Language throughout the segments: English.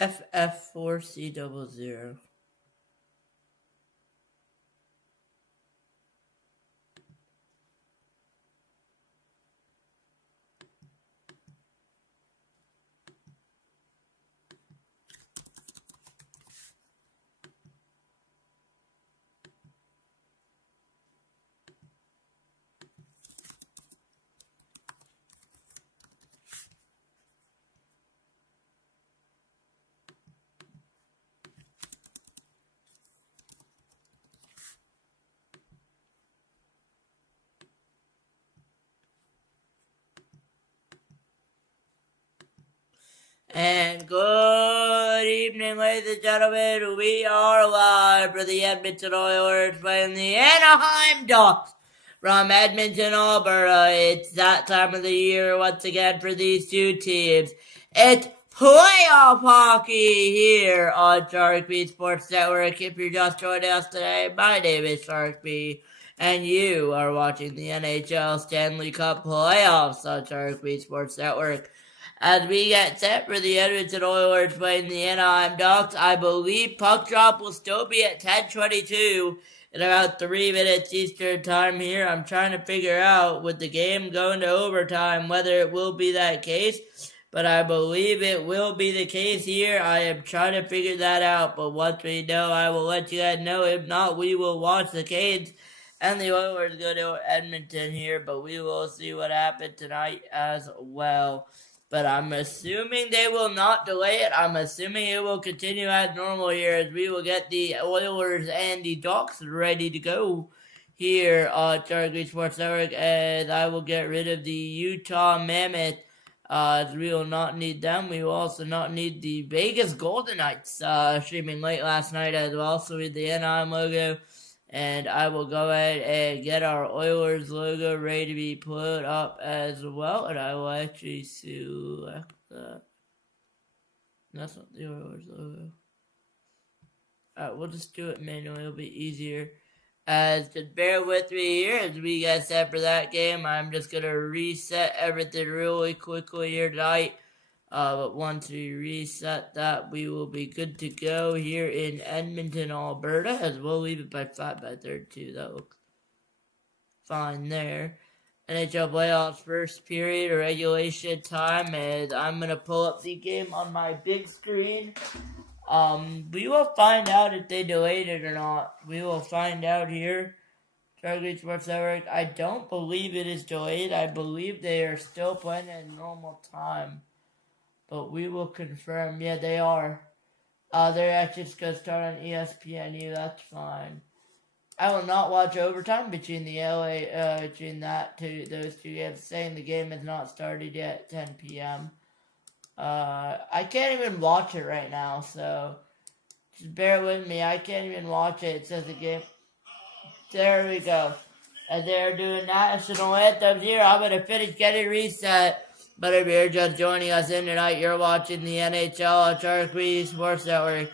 FF4C00. And good evening, ladies and gentlemen. We are live for the Edmonton Oilers playing the Anaheim Ducks from Edmonton, Alberta. It's that time of the year once again for these two teams. It's playoff hockey here on Sharik Sports Network. If you're just joining us today, my name is Sharik, and you are watching the NHL Stanley Cup playoffs on Sharik Sports Network. As we get set for the Edmonton Oilers playing the Anaheim Ducks, I believe puck drop will still be at 10:22 in about 3 minutes Eastern time here. I'm trying to figure out with the game going to overtime whether it will be that case, but I believe it will be the case here. I am trying to figure that out, but once we know, I will let you guys know. If not, we will watch the Canes and the Oilers go to Edmonton here, but we will see what happens tonight as well. But I'm assuming they will not delay it. I'm assuming it will continue as normal here as we will get the Oilers and the Ducks ready to go here on Sharik Sports Network. And I will get rid of the Utah Mammoth as we will not need them. We will also not need the Vegas Golden Knights streaming late last night as well. So we have the Anaheim logo. And I will go ahead and get our Oilers logo ready to be put up as well. And I will actually select that. That's not the Oilers logo. Alright, we'll just do it manually. It'll be easier. Just bear with me here as we get set for that game. I'm just going to reset everything really quickly here tonight. But once we reset that, we will be good to go here in Edmonton, Alberta, as we'll leave it by 5:32. That looks fine there. NHL playoffs first period or regulation time, and I'm going to pull up the game on my big screen. We will find out if they delayed it or not. We will find out here. Sharik Sports Network. I don't believe it is delayed. I believe they are still playing at normal time. But we will confirm. Yeah, they are. They're actually just going to start on ESPNU. That's fine. I will not watch overtime between the between those two games, saying the game has not started yet at 10 p.m. I can't even watch it right now, so just bear with me. I can't even watch it. It says the game. There we go. As they're doing national anthems here, I'm going to finish getting reset. But if you're just joining us in tonight, you're watching the NHL on Sharik Sports Network.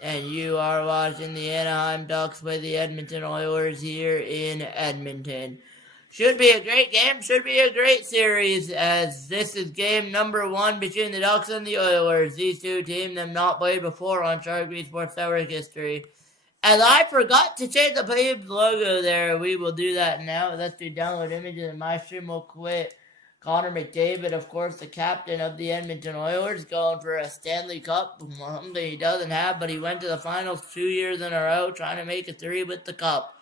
And you are watching the Anaheim Ducks play the Edmonton Oilers here in Edmonton. Should be a great game. Should be a great series, as this is game number 1 between the Ducks and the Oilers. These two teams have not played before on Sharik Sports Network history. And I forgot to change the team's logo there. We will do that now. Let's do download images, and my stream will quit. Connor McDavid, of course, the captain of the Edmonton Oilers, going for a Stanley Cup, something he doesn't have, but he went to the finals 2 years in a row, trying to make a 3 with the cup.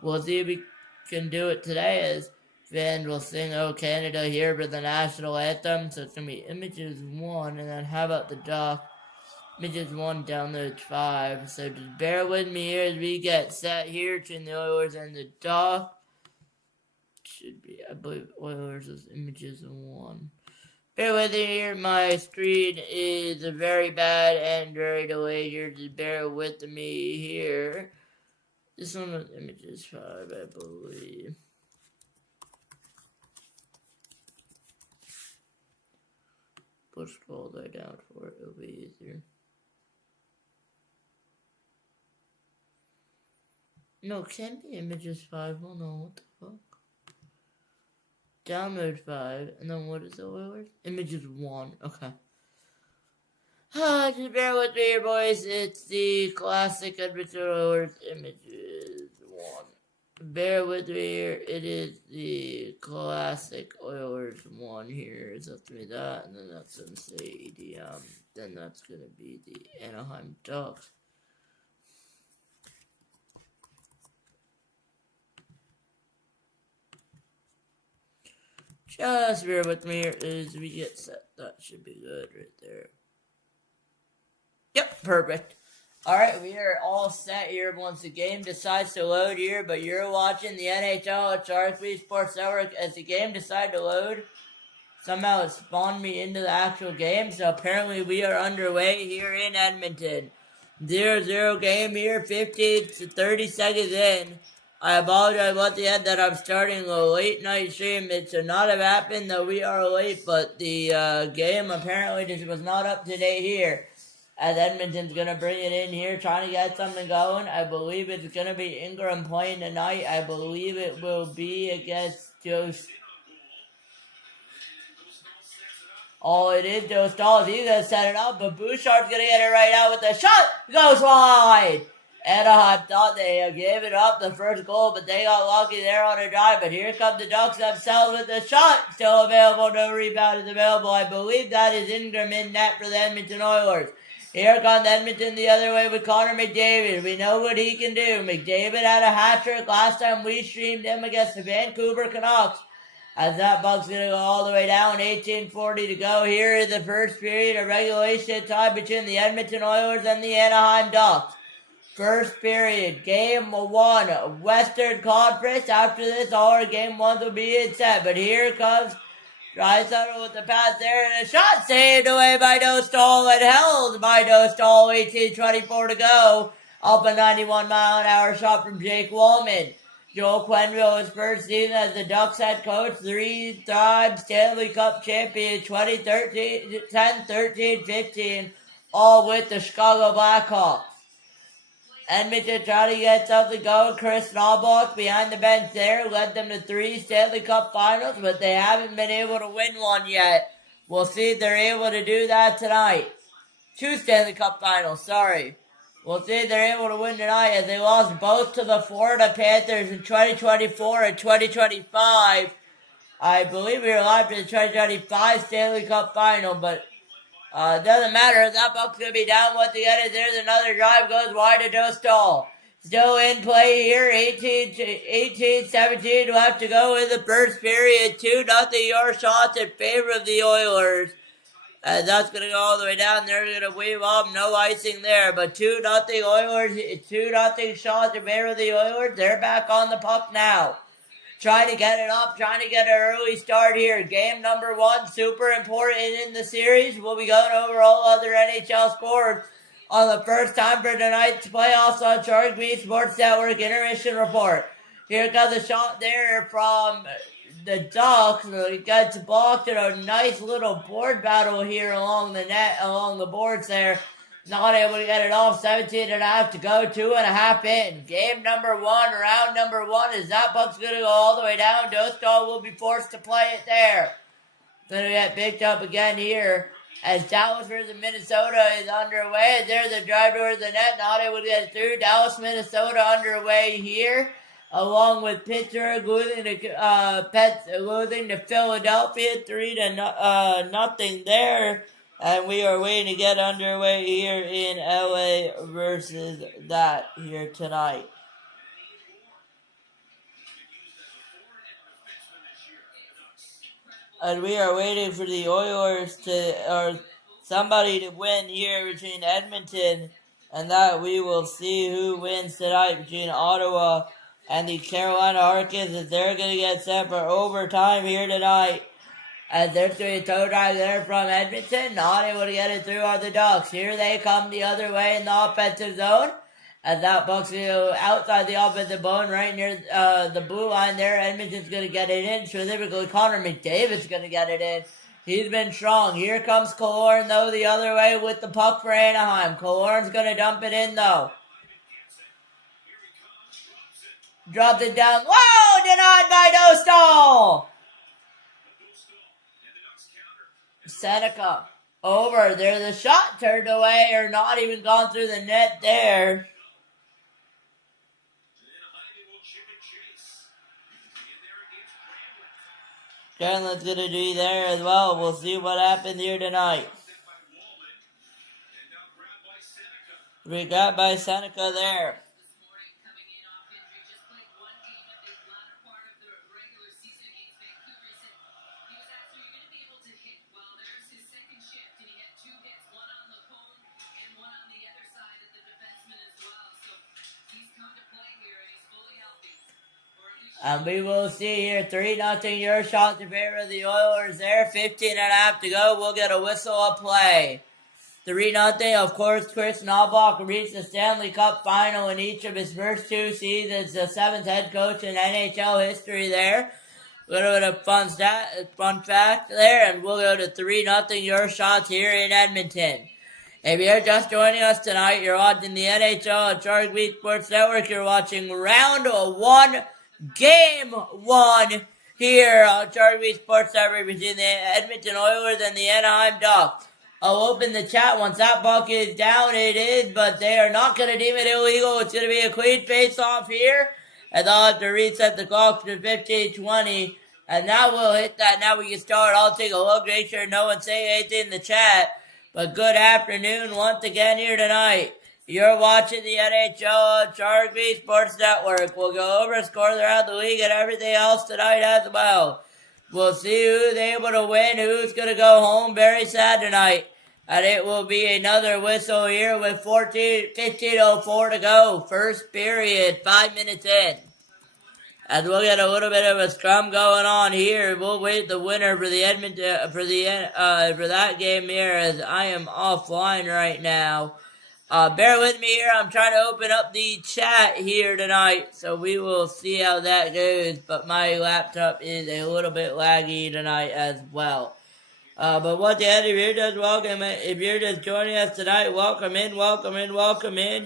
We'll see if he can do it today, as Finn will sing "Oh Canada" here for the national anthem. So it's going to be Images 1, and then how about the Duck? Images 1 downloads 5. So just bear with me here as we get set here between the Oilers and the Duck. Should be, I believe, Oilers is Images 1. Bear with me here. My screen is very bad and very delayed here. Just bear with me here. This one was Images 5, I believe. We'll scroll that down for it. It'll be easier. No, it can't be Images 5. Hold on, what the fuck? Download 5, and then what is the Oilers? Images 1, okay. Just bear with me here, boys. It's the classic Edmonton Oilers images one. Bear with me here. It is the classic Oilers one here. It's up to me that, and then that's going to say EDM. Then that's going to be the Anaheim Ducks. Just bear with me here as we get set. That should be good right there. Yep, perfect. Alright, we are all set here once the game decides to load here, but you're watching the NHL at Sharik Sports Network. As the game decided to load, somehow it spawned me into the actual game, so apparently we are underway here in Edmonton. 0-0 game here, 15 to 30 seconds in. I apologize once again that I'm starting a late night stream. It should not have happened that we are late, but the game apparently just was not up to date here. As Edmonton's going to bring it in here, trying to get something going. I believe it's going to be Ingram playing tonight. I believe it will be against Joe. Oh, it is Joe Stahl. He's going to set it up, but Bouchard's going to get it right out with the shot. Goes wide. Anaheim thought they gave it up the first goal, but they got lucky there on a drive. But here come the Ducks themselves with the shot. Still available. No rebound is available. I believe that is Ingram in net for the Edmonton Oilers. Here comes Edmonton the other way with Connor McDavid. We know what he can do. McDavid had a hat trick last time we streamed him against the Vancouver Canucks. As that buck's going to go all the way down, 18:40 to go here in the first period of regulation time between the Edmonton Oilers and the Anaheim Ducks. First period, game one, Western Conference. After this, all our game ones will be in set. But here comes Draisaitl with the pass there, and a shot saved away by Dostal and held by Dostal. 18:24 to go. Up a 91-mile-an-hour shot from Jake Wallman. Joel Quenneville, his first season as the Ducks head coach, 3-time Stanley Cup champion, 2013, 10, 13, 15, all with the Chicago Blackhawks. Edmonton trying to get something going. Chris Knobloch behind the bench there led them to 3 Stanley Cup finals, but they haven't been able to win one yet. We'll see if they're able to do that tonight. 2 Stanley Cup finals, sorry. We'll see if they're able to win tonight as they lost both to the Florida Panthers in 2024 and 2025. I believe we were live for the 2025 Stanley Cup final, but it doesn't matter. That buck's going to be down once again. There's another drive, goes wide to Dostal. Still in play here. 18-17 left to go in the first period. 2-0 your shots in favor of the Oilers. And that's going to go all the way down. They're going to weave up. No icing there. But 2-0 Oilers. 2-0 shots in favor of the Oilers. They're back on the puck now. Trying to get it up, trying to get an early start here. Game number 1, super important in the series. We'll be going over all other NHL scores on the first time for tonight's playoffs on Sharik Sports Network Intermission Report. Here comes a shot there from the Ducks. It gets blocked in a nice little board battle here along the net, along the boards there. Not able to get it off. 17.5 to go. 2.5 in. Game number 1, round number 1. As that puck's going to go all the way down, Dostal will be forced to play it there. Going to get picked up again here. As Dallas versus Minnesota is underway. There's the drive towards the net. Not able to get through. Dallas, Minnesota underway here. Along with Pittsburgh losing to Philadelphia. 3-0 there. And we are waiting to get underway here in LA versus that here tonight. And we are waiting for the Oilers or somebody to win here between Edmonton, and that we will see who wins tonight between Ottawa and the Carolina Hurricanes, as they're going to get set for overtime here tonight. As there's doing a toe drive there from Edmonton, not able to get it through on the Ducks. Here they come the other way in the offensive zone. As that buck's going to go outside the offensive zone right near the blue line there. Edmonton's going to get it in. Specifically, Connor McDavid's going to get it in. He's been strong. Here comes Killorn, though, the other way with the puck for Anaheim. Killorn's going to dump it in, though. Dropped it down. Whoa! Denied by Dostal! Seneca. over there. The shot turned away or not even gone through the net there. Cranlett's going to do there as well. We'll see what happens here tonight. We got by Seneca there. And we will see here 3-0 your shot in favor of the Oilers there. 15.5 to go. We'll get a whistle of play. 3-0. Of course, Chris Knobloch reached the Stanley Cup final in each of his first 2 seasons. The 7th head coach in NHL history there. A little bit of fun fact there. And we'll go to 3-0 your shots here in Edmonton. If you're just joining us tonight, you're watching the NHL on Sharik Sports Network. You're watching round 1. Game 1 here on Sharik Sports Network between the Edmonton Oilers and the Anaheim Ducks. I'll open the chat once that puck is down. It is, but they are not going to deem it illegal. It's going to be a clean face-off here. And I'll have to reset the clock to 15:20. And now we'll hit that. Now we can start. I'll take a look. Make sure no one's saying anything in the chat. But good afternoon once again here tonight. You're watching the NHL on Sharik Sports Network. We'll go over scores around the league and everything else tonight as well. We'll see who's able to win, who's going to go home. Very sad tonight. And it will be another whistle here with 15:04 to go. First period, 5 minutes in. And we'll get a little bit of a scrum going on here. We'll wait the winner for the Edmonton for that game here, as I am offline right now. Bear with me here. I'm trying to open up the chat here tonight, so we will see how that goes. But my laptop is a little bit laggy tonight as well. But once again, if you're just joining us tonight, welcome in.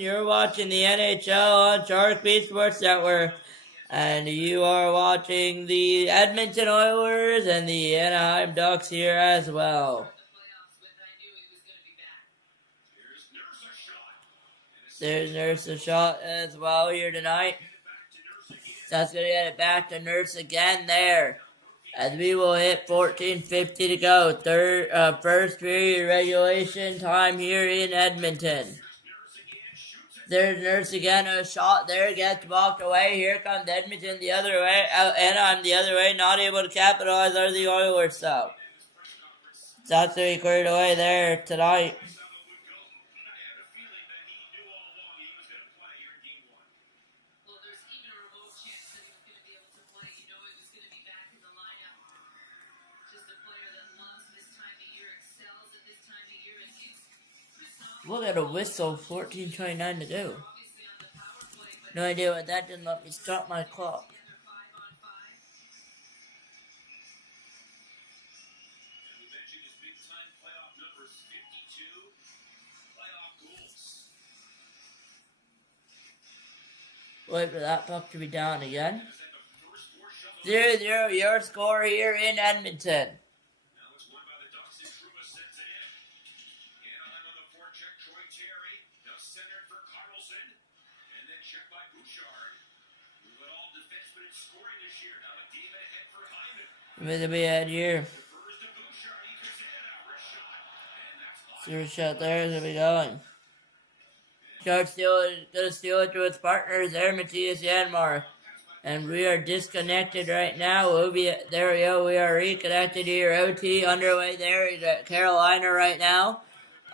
You're watching the NHL on Sharik Sports Network. And you are watching the Edmonton Oilers and the Anaheim Ducks here as well. There's Nurse a shot as well here tonight. That's going to get it back to Nurse again there. As we will hit 14:50 to go. First period regulation time here in Edmonton. There's Nurse again, a shot there, gets walked away. Here comes Edmonton the other way, Anaheim the other way, not able to capitalize on the Oilers, so. That's to be cleared away there tonight. We'll get a whistle, 14:29 to go. No idea what that didn't let me start my clock. Wait for that puck to be down again. 0-0 your score here in Edmonton. With a bad here. Zero shot there as we going. Sharks gonna steal it to its partners there, Matthias Janmark. And we are disconnected right now. There we go. We are reconnected here. OT underway there. You got Carolina right now.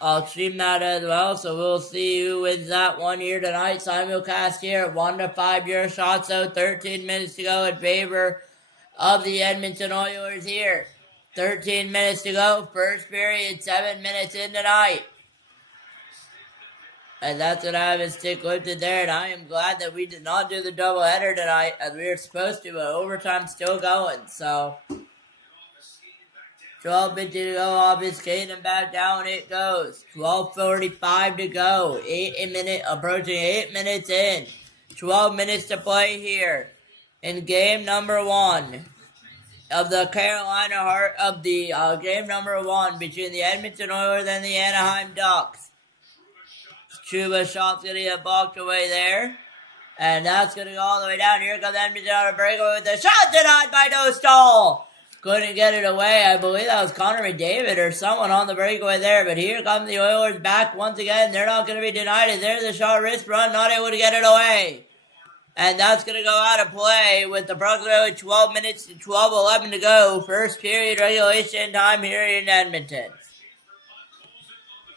I'll stream that as well, so we'll see who wins that one here tonight. Simulcast here at 1-5 your shots out. 13 minutes to go in favor of the Edmonton Oilers here. 13 minutes to go. First period, 7 minutes in tonight. And that's what I have is stick lifted there. And I am glad that we did not do the doubleheader tonight as we were supposed to, but overtime's still going. So 12 minutes to go off his skate and back down it goes. 12:45 to go. Approaching 8 minutes in. 12 minutes to play here in game number 1 of the Carolina Heart of the game number 1 between the Edmonton Oilers and the Anaheim Ducks. Chuba shot's going to get blocked away there. And that's going to go all the way down. Here comes Edmonton on a breakaway with a shot denied by Dostal. Couldn't get it away. I believe that was Connor McDavid or someone on the breakaway there. But here come the Oilers back once again. They're not going to be denied. There's the shot wrist run. Not able to get it away. And that's going to go out of play with approximately 12 minutes to 12:11 to go. First period regulation time here in Edmonton.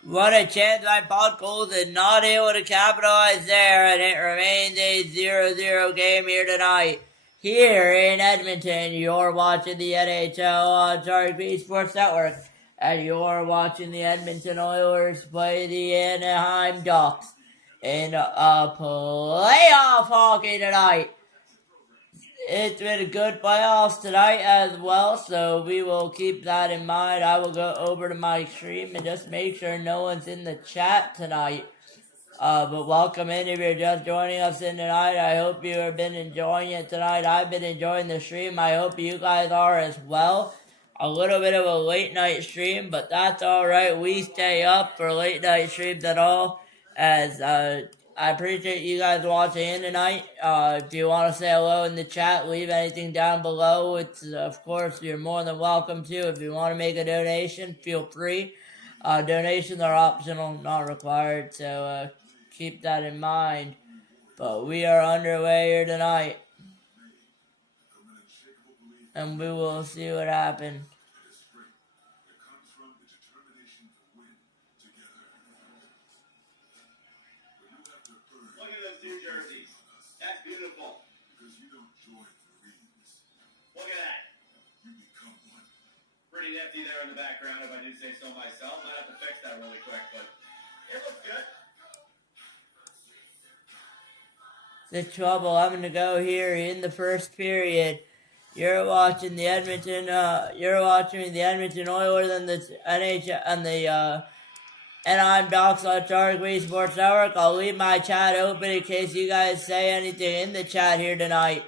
What a chance by Podkolzin, not able to capitalize there, and it remains a 0-0 game here tonight. Here in Edmonton, you're watching the NHL on Sharik Sports Network, and you're watching the Edmonton Oilers play the Anaheim Ducks in a playoff hockey tonight. It's been a good playoffs tonight as well, so we will keep that in mind. I will go over to my stream and just make sure no one's in the chat tonight. But welcome in if you're just joining us in tonight. I hope you have been enjoying it tonight. I've been enjoying the stream. I hope you guys are as well. A little bit of a late night stream, but that's alright. We stay up for late night streams at all. As I appreciate you guys watching in tonight. If you want to say hello in the chat, leave anything down below. It's, of course, you're more than welcome to. If you want to make a donation, feel free. Donations are optional, not required, so keep that in mind. But we are underway here tonight. And we will see what happens. Empty there in the background, if I do say so myself. Might have to fix that really quick, but it looks good. 6:12:11 to go here in the first period. You're watching the Edmonton Oilers and the NHL and the Anaheim Ducks on Sharik Sports Network. I'll leave my chat open in case you guys say anything in the chat here tonight.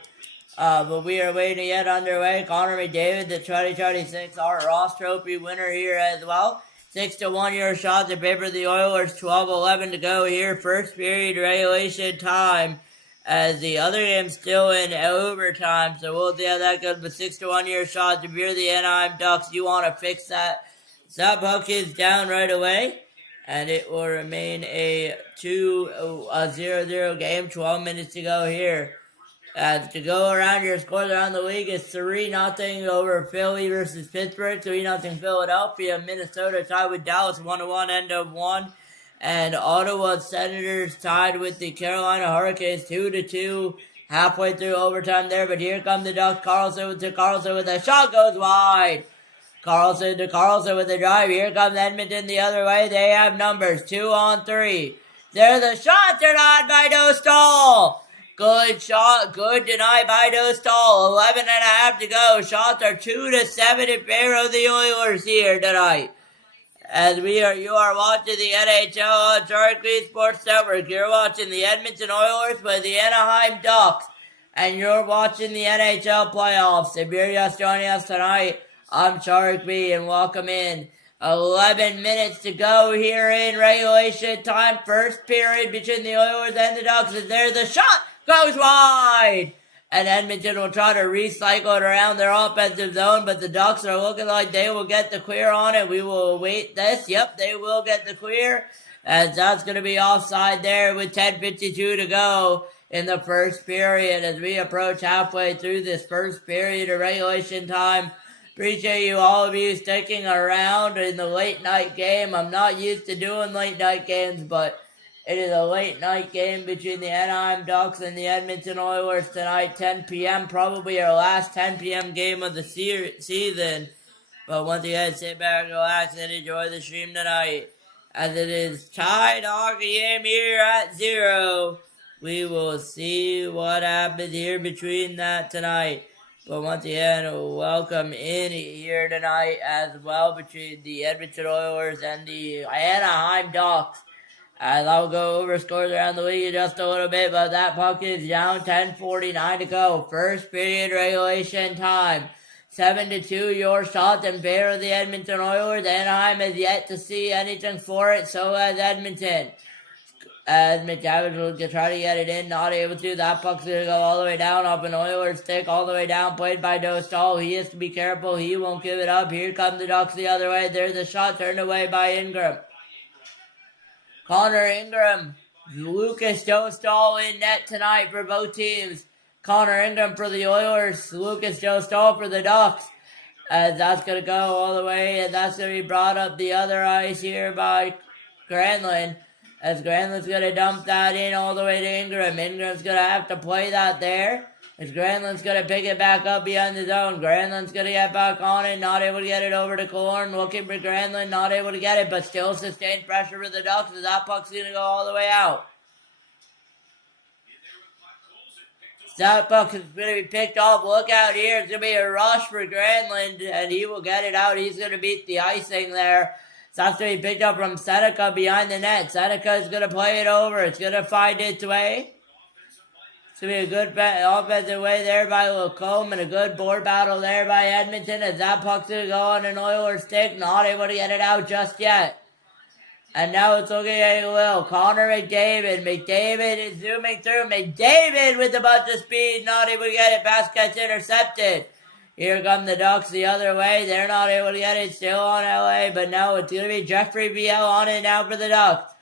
But we are waiting to get underway. Connor McDavid, the 2026 Art Ross Trophy winner here as well. 6-1 your shot to favor the Oilers. 12:11 to go here. First period regulation time. As the other game's still in overtime. So we'll see how that goes. But 6-1 your shot to favor the Anaheim Ducks. You want to fix that. That puck is down right away. And it will remain a 0-0 game. 12 minutes to go here. To go around your scores around the league is 3-0 over Philly versus Pittsburgh, 3-0 Philadelphia, Minnesota tied with Dallas 1-1, end of 1, and Ottawa Senators tied with the Carolina Hurricanes 2-2, halfway through overtime there, but here come the Ducks. Carlson with a shot goes wide. Carlson with a drive. Here comes Edmonton the other way. They have numbers 2-on-3. There's a shot denied by Dostal. Good shot, good deny by Dostal. 11.5 to go. Shots are 2-7 in favor of the Oilers here tonight. As you are watching the NHL on Sharik Sports Network. You're watching the Edmonton Oilers with the Anaheim Ducks. And you're watching the NHL playoffs. If you're just joining us tonight, I'm Sharik B and welcome in. 11 minutes to go here in regulation time. First period between the Oilers and the Ducks. And there's a shot. Goes wide. And Edmonton will try to recycle it around their offensive zone, but the Ducks are looking like they will get the clear on it. We will await this. Yep, they will get the clear. As that's going to be offside there with 10:52 to go in the first period as we approach halfway through this first period of regulation time. Appreciate you, all of you, sticking around in the late night game. I'm not used to doing late night games, but it is a late night game between the Anaheim Ducks and the Edmonton Oilers tonight, 10 p.m. Probably our last 10 p.m. game of the season. But once again, sit back, relax, and enjoy the stream tonight. As it is tied hockey game here at 0. We will see what happens here between that tonight. But once again, welcome in here tonight as well between the Edmonton Oilers and the Anaheim Ducks. As I'll go over scores around the league in just a little bit, but that puck is down, 10:49 to go. First period regulation time. 7-2, your shot in favor of the Edmonton Oilers. Anaheim has yet to see anything for it, so has Edmonton. As McDavid will try to get it in, not able to. That puck's going to go all the way down, off an Oilers stick, all the way down, played by Dostal. He has to be careful. He won't give it up. Here come the Ducks the other way. There's a shot turned away by Ingram. Connor Ingram. Lucas Dostal in net tonight for both teams. Connor Ingram for the Oilers. Lucas Dostal for the Ducks. As that's going to go all the way, and that's going to be brought up the other ice here by Granlund. As Granlund's going to dump that in all the way to Ingram. Ingram's going to have to play that there. As Granlund's going to pick it back up behind the zone. Granlund's going to get back on it. Not able to get it over to Killorn. Looking for Granlund. Not able to get it. But still sustained pressure for the Ducks. As that puck's going to go all the way out. That puck is going to be picked up. Look out here. It's going to be a rush for Granlund. And he will get it out. He's going to beat the icing there. So that's going to be picked up from Seneca behind the net. Seneca is going to play it over. It's going to find its way. It's going to be a good offensive way there by Lacombe and a good board battle there by Edmonton as that puck's going to go on an Oilers stick. Not able to get it out just yet. And now it's looking at a little. Connor McDavid. McDavid is zooming through. McDavid with a bunch of speed. Not able to get it. Pass gets intercepted. Here come the Ducks the other way. They're not able to get it. Still on LA. But no, it's going to be Jeffrey Viel on it now for the Ducks.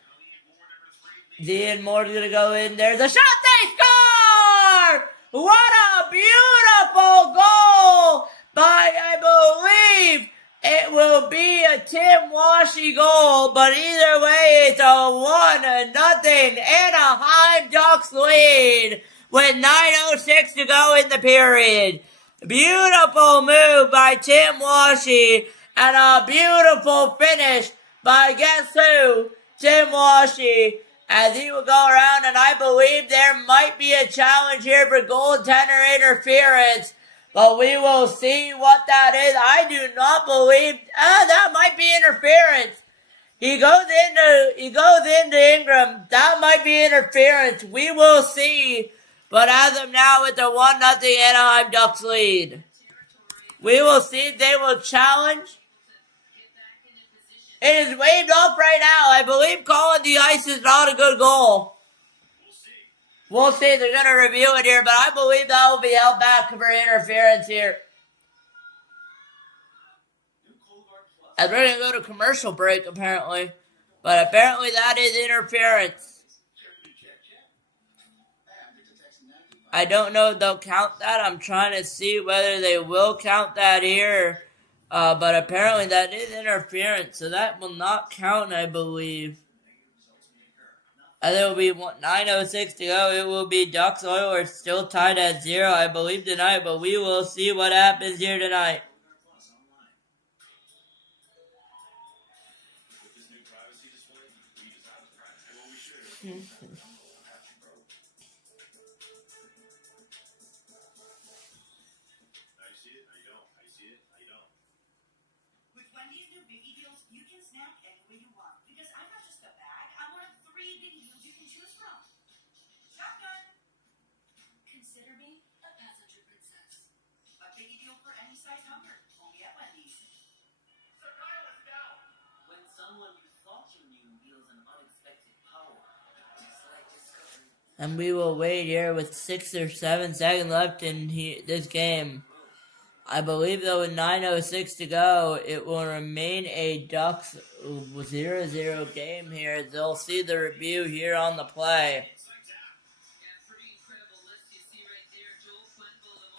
Ian Moore's going to go in. There's a shot. They score! What a beautiful goal by, I believe, it will be a Tim Washy goal. But either way, it's a 1-0 Anaheim Ducks lead with 9:06 to go in the period. Beautiful move by Tim Washy and a beautiful finish by guess who? Tim Washy, as he will go around, and I believe there might be a challenge here for goaltender interference, but we will see what that is. I do not believe that might be interference. He goes into Ingram. That might be interference. We will see. But as of now, it's a 1-0 Anaheim Ducks lead. We will see if they will challenge. It is waved off right now. I believe calling the ice is not a good goal. We'll see. They're going to review it here, but I believe that will be held back for interference here. As we're going to go to commercial break, apparently. But apparently that is interference. I don't know if they'll count that. I'm trying to see whether they will count that here. But apparently that is interference, so that will not count, I believe. And it will be 9:06 to go. It will be Ducks Oilers still tied at 0, I believe, tonight. But we will see what happens here tonight. And we will wait here with 6 or 7 seconds left in this game. I believe, though, with 9:06 to go, it will remain a Ducks 0-0 game here. They'll see the review here on the play.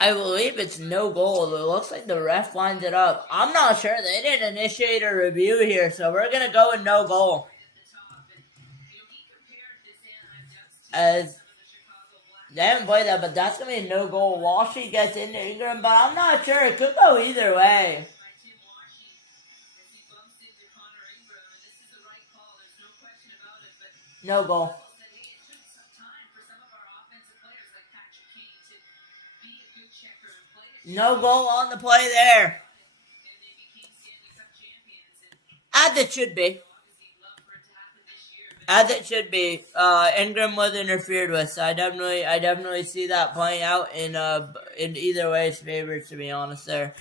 I believe it's no goal. It looks like the ref lines it up. I'm not sure. They didn't initiate a review here, so we're going to go with no goal. As they haven't played that, but that's going to be no goal. Washy gets into Ingram, but I'm not sure. It could go either way. No goal. No goal on the play there. As it should be. As it should be. Ingram was interfered with, so I definitely see that playing out in either way's favor, to be honest there.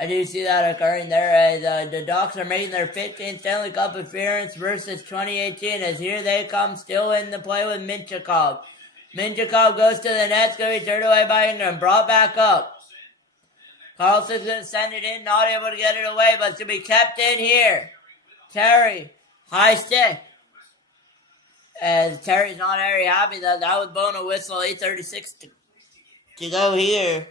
I do see that occurring there as the Ducks are making their 15th Stanley Cup appearance versus 2018 as here they come still in the play with Minchikov. Minchikov goes to the net, it's going to be turned away by Ingram, brought back up. Carlson's going to send it in, not able to get it away, but it's going to be kept in here. Terry, high stick. As Terry's not very happy that was blown a whistle, 8:36 to go here.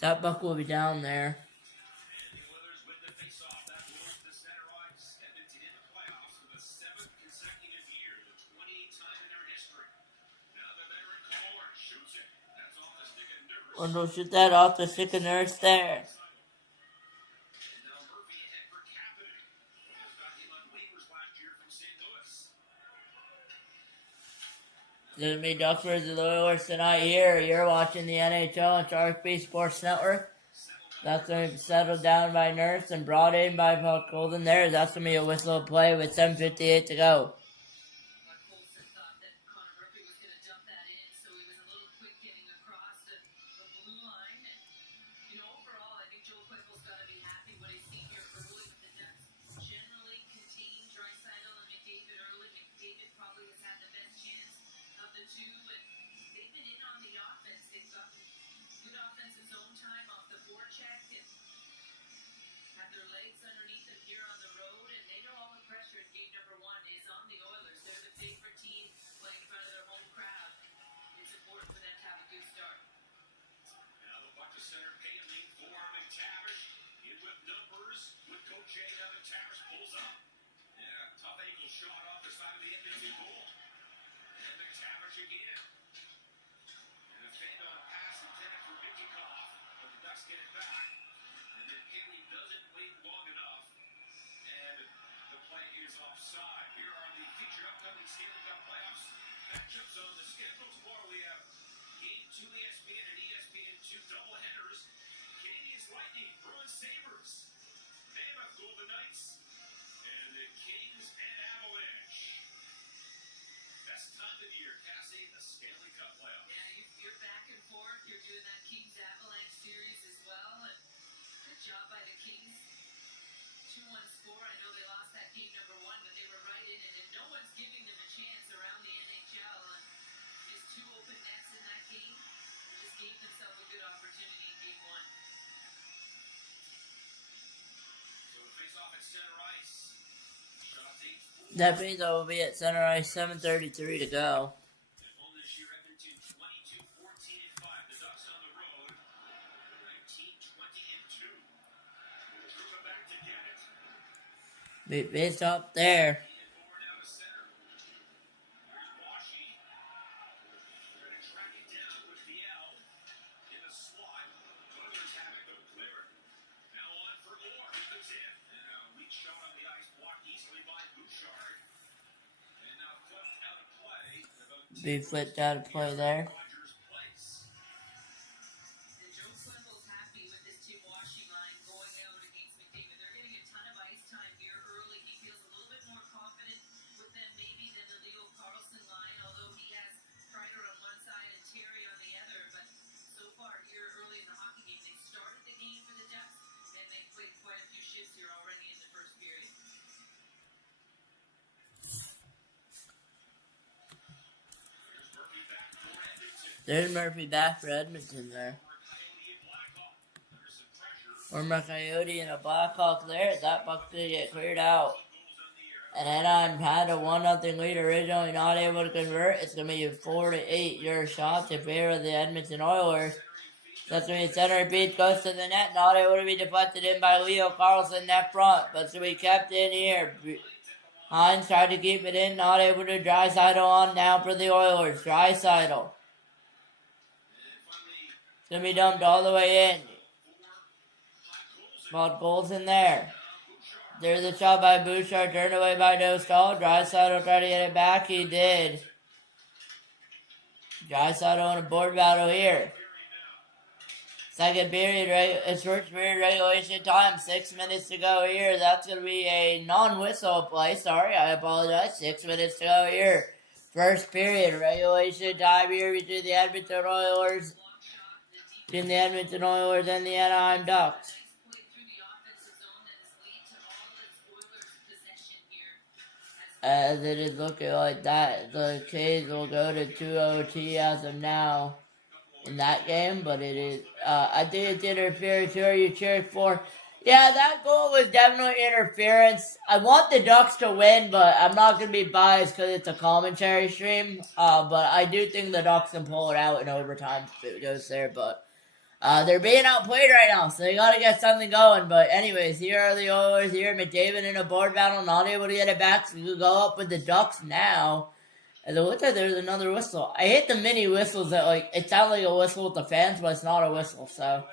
That buck will be down there. And they'll shoot that off the stick of Nurse there. This is me, Ducks versus the Oilers tonight here. You're watching the NHL on Sharik Sports Network. That's going to be settled down by Nurse and brought in by Paul Golden there. That's going to be a whistle play with 7:58 to go. That means I will be at center ice, 7:33 to go. It's up there. Be flipped out of play there. There's Murphy back for Edmonton there. Or my Coyote and a Blackhawk there. That buck's going to get cleared out. And Anaheim had a 1-0 lead originally, not able to convert. It's going to be a 4-8 your shot in favor of the Edmonton Oilers. That's going to be center beat, goes to the net, not able to be deflected in by Leo Carlson net front. But it's going to be kept in here. Hines tried to keep it in, not able to. Draisaitl on now for the Oilers. Draisaitl. It's going to be dumped all the way in. Bought goals in there. There's a shot by Bouchard, turned away by Dostal. Draisaitl tried to get it back. He did. Draisaitl on a board battle here. Second period, it's first period regulation time. 6 minutes to go here. That's going to be a non-whistle play. Sorry, I apologize. 6 minutes to go here. First period regulation time here between the Edmonton Oilers and the Anaheim Ducks. As it is looking like that, the Canes will go to 2 OT as of now in that game, but it is, I think it's interference. Who are you cheering for? Yeah, that goal was definitely interference. I want the Ducks to win, but I'm not going to be biased because it's a commentary stream, but I do think the Ducks can pull it out in overtime if it goes there, but they're being outplayed right now, so they got to get something going. But anyways, here are the Oilers here. McDavid in a board battle, not able to get it back, so we will go up with the Ducks now. And it looks like there's another whistle. I hate the mini whistles that, like, it sounds like a whistle with the fans, but it's not a whistle. So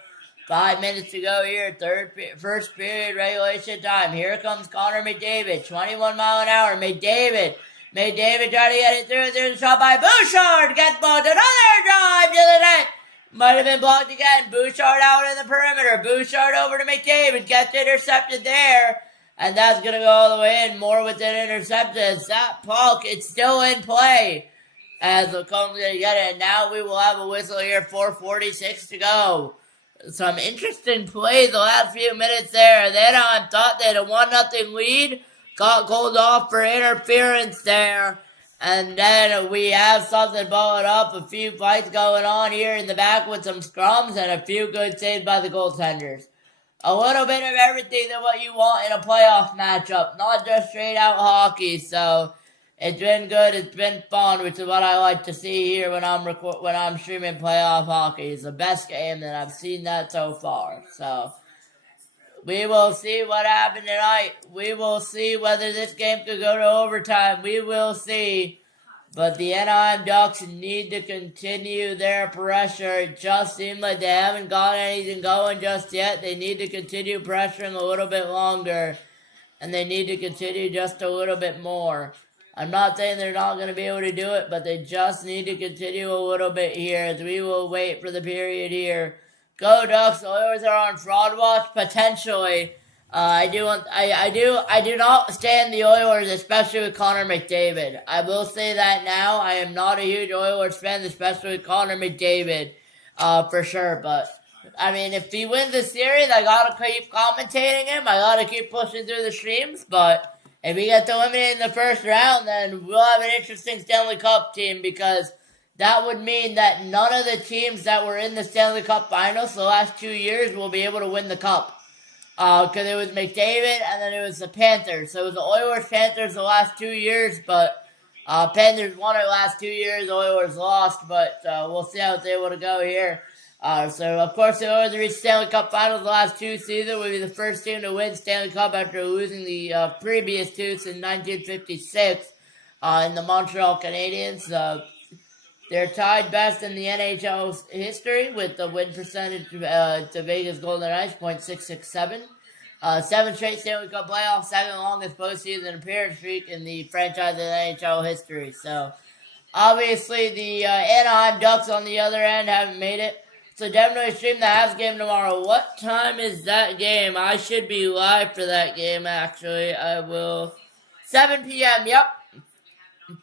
5 minutes to go here, first period regulation time. Here comes Connor McDavid, 21 mile an hour. McDavid trying to get it through. There's a shot by Bouchard. Gets blocked. Another drive to the net. Might have been blocked again. Bouchard out in the perimeter. Bouchard over to McDavid. Gets intercepted there. And that's going to go all the way in. More with an interception. That puck, it's still in play. As the Cone's going to get it. And now we will have a whistle here. 4:46 to go. Some interesting plays the last few minutes there. Then I thought they had a 1-0 lead. Got called off for interference there. And then we have something blowing up. A few fights going on here in the back with some scrums. And a few good saves by the goaltenders. A little bit of everything than what you want in a playoff matchup. Not just straight out hockey. So it's been good. It's been fun, which is what I like to see here when I'm streaming playoff hockey. It's the best game that I've seen that so far. So we will see what happened tonight. We will see whether this game could go to overtime. We will see. But the Anaheim Ducks need to continue their pressure. It just seems like they haven't got anything going just yet. They need to continue pressuring a little bit longer. And they need to continue just a little bit more. I'm not saying they're not going to be able to do it, but they just need to continue a little bit here as we will wait for the period here. Go Ducks! The Oilers are on fraud watch potentially. I do not stand the Oilers, especially with Connor McDavid. I will say that now. I am not a huge Oilers fan, especially with Connor McDavid, for sure. But I mean, if he wins the series, I gotta keep commentating him. I gotta keep pushing through the streams. But if we get eliminated in the first round, then we'll have an interesting Stanley Cup team because that would mean that none of the teams that were in the Stanley Cup Finals the last 2 years will be able to win the Cup. Because it was McDavid and then it was the Panthers. So it was the Oilers-Panthers the last 2 years, but Panthers won it last 2 years, Oilers lost, but we'll see how it's able to go here. So, of course, the Oilers reached Stanley Cup Finals the last 2 seasons. Will be the first team to win Stanley Cup after losing the previous 2 since 1956 in the Montreal Canadiens. They're tied best in the NHL history with the win percentage to Vegas Golden Knights, .667. 7 straight Stanley Cup playoffs, second longest postseason appearance streak in the franchise of NHL history. So, obviously, the Anaheim Ducks on the other end haven't made it. So, definitely stream the Habs game tomorrow. What time is that game? I should be live for that game, actually. I will. 7 p.m., yep.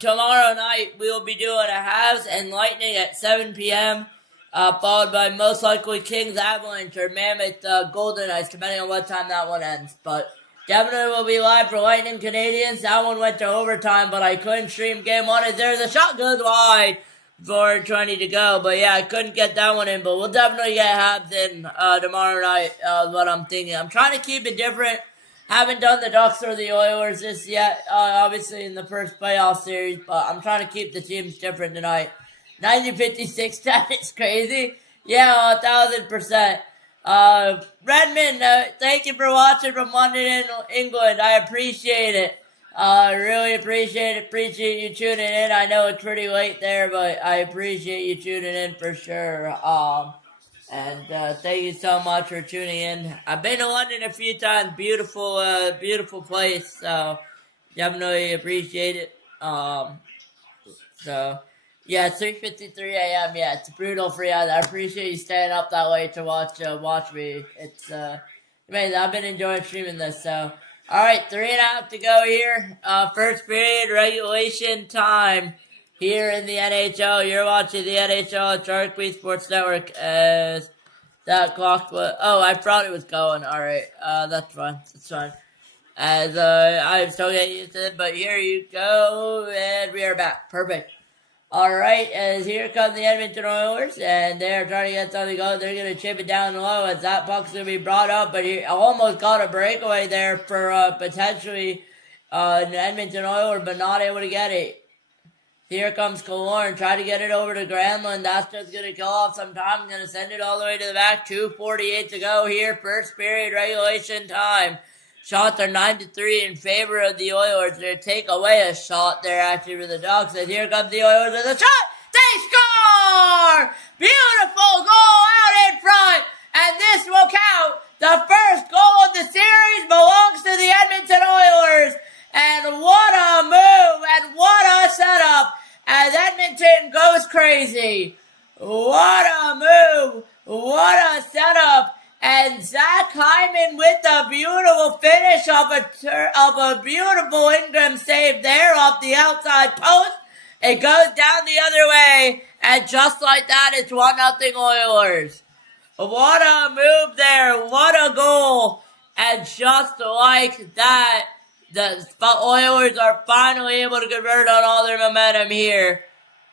Tomorrow night, we will be doing a Habs and Lightning at 7 p.m., followed by most likely Kings Avalanche or Mammoth Golden Knights, depending on what time that one ends. But definitely will be live for Lightning Canadiens. That one went to overtime, but I couldn't stream game 1 as there's a shot goes wide for 20 to go. But yeah, I couldn't get that one in, but we'll definitely get Habs in tomorrow night, what I'm thinking. I'm trying to keep it different. Haven't done the Ducks or the Oilers this yet, obviously in the first playoff series, but I'm trying to keep the teams different tonight. 1956 time is crazy. Yeah, 1,000%. Redmond, thank you for watching from London, England. I appreciate it. Really appreciate it. Appreciate you tuning in. I know it's pretty late there, but I appreciate you tuning in for sure. And thank you so much for tuning in. I've been to London a few times. Beautiful place. So definitely appreciate it. So yeah, it's 3:53 a.m. Yeah, it's brutal for you. I appreciate you staying up that late to watch me. It's amazing. I've been enjoying streaming this. So all right, 3.5 to go here. First period, regulation time here in the NHL. You're watching the NHL at Sharik Sports Network as that clock was. Oh, I thought it was going. All right, that's fine. That's fine. As I'm still getting used to it, but here you go, and we are back. Perfect. All right, as here come the Edmonton Oilers, and they're trying to get something going. They're going to chip it down low as that puck's going to be brought up, but he almost got a breakaway there for potentially an Edmonton Oiler, but not able to get it. Here comes Killorn, try to get it over to Granlund. That's just going to kill off some time. Going to send it all the way to the back. 2:48 to go here. First period regulation time. Shots are 9-3 in favor of the Oilers. They take away a shot there actually for the Ducks. And here comes the Oilers with a shot. They score! Beautiful goal out in front. And this will count. The first goal of the series belongs to the Edmonton Oilers. And what a move and what a setup as Edmonton goes crazy. What a move. What a setup. And Zach Hyman with a beautiful finish of a beautiful Ingram save there off the outside post. It goes down the other way. And just like that, it's 1-0 Oilers. What a move there. What a goal. And just like that, the Oilers are finally able to convert on all their momentum here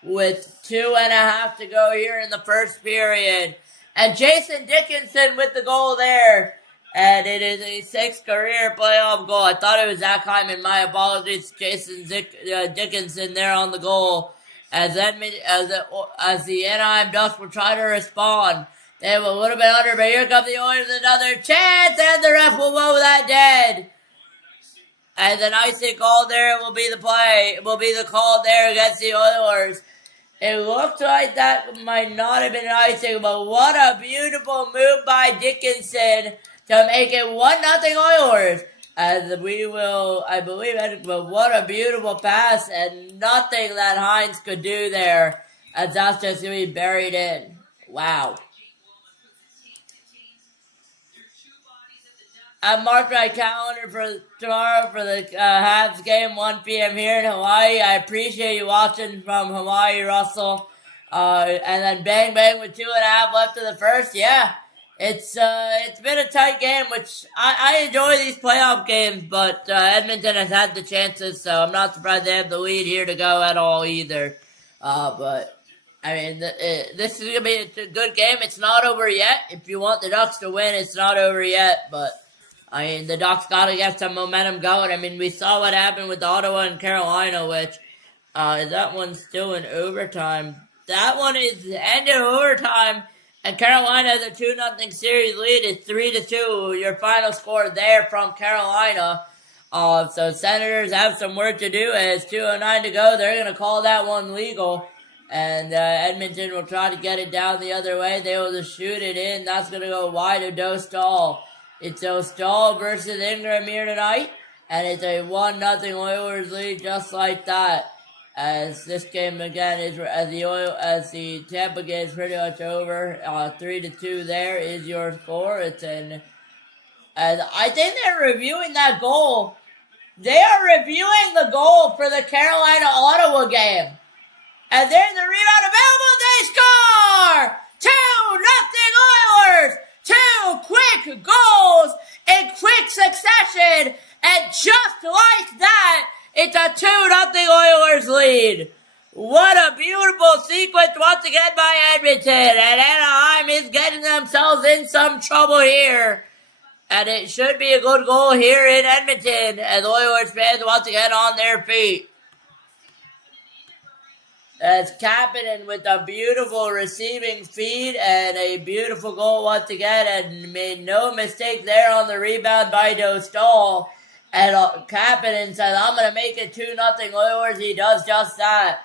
with 2.5 to go here in the first period. And Jason Dickinson with the goal there. And it is a 6th career playoff goal. I thought it was Zach Hyman. My apologies. Jason Dickinson there on the goal. As the Anaheim Ducks will try to respond. They have a little bit under, but here come the Oilers, another chance, and the ref will blow that dead. And an icing call there will be the play. Will be the call there against the Oilers. It looked like that might not have been an icing, but what a beautiful move by Dickinson to make it 1-0 Oilers. As we will, I believe, but what a beautiful pass and nothing that Hines could do there. As that's just going to be buried in. Wow. I marked my calendar for tomorrow for the Habs game, 1 p.m. here in Hawaii. I appreciate you watching from Hawaii, Russell. And then bang bang with 2.5 left in the first. Yeah, it's been a tight game, which I enjoy these playoff games, but Edmonton has had the chances, so I'm not surprised they have the lead here to go at all either. But I mean, this is gonna be a good game. It's not over yet. If you want the Ducks to win, it's not over yet, but. I mean, the Ducks got to get some momentum going. I mean, we saw what happened with Ottawa and Carolina, which that one's still in overtime. That one is ended overtime, and Carolina has a 2-0 series lead. It's 3-2. Your final score there from Carolina. So Senators have some work to do. As 2:09 to go, they're going to call that one legal. And Edmonton will try to get it down the other way. They will just shoot it in. That's going to go wide of Dostal. It's Dostal versus Ingram here tonight, and it's a 1-0 Oilers lead just like that. As this game again is as the Tampa game is pretty much over. 3-2 there is your score. And I think they're reviewing that goal. They are reviewing the goal for the Carolina Ottawa game, and there's the rebound available. They score 2-0 Oilers. 2 quick goals in quick succession, and just like that, it's a 2-0 Oilers lead. What a beautiful sequence once again by Edmonton, and Anaheim is getting themselves in some trouble here. And it should be a good goal here in Edmonton, as Oilers fans once again on their feet. As Kapanen with a beautiful receiving feed and a beautiful goal once again, and made no mistake there on the rebound by Dostal. And Kapanen says, I'm going to make it 2-0 Oilers. He does just that.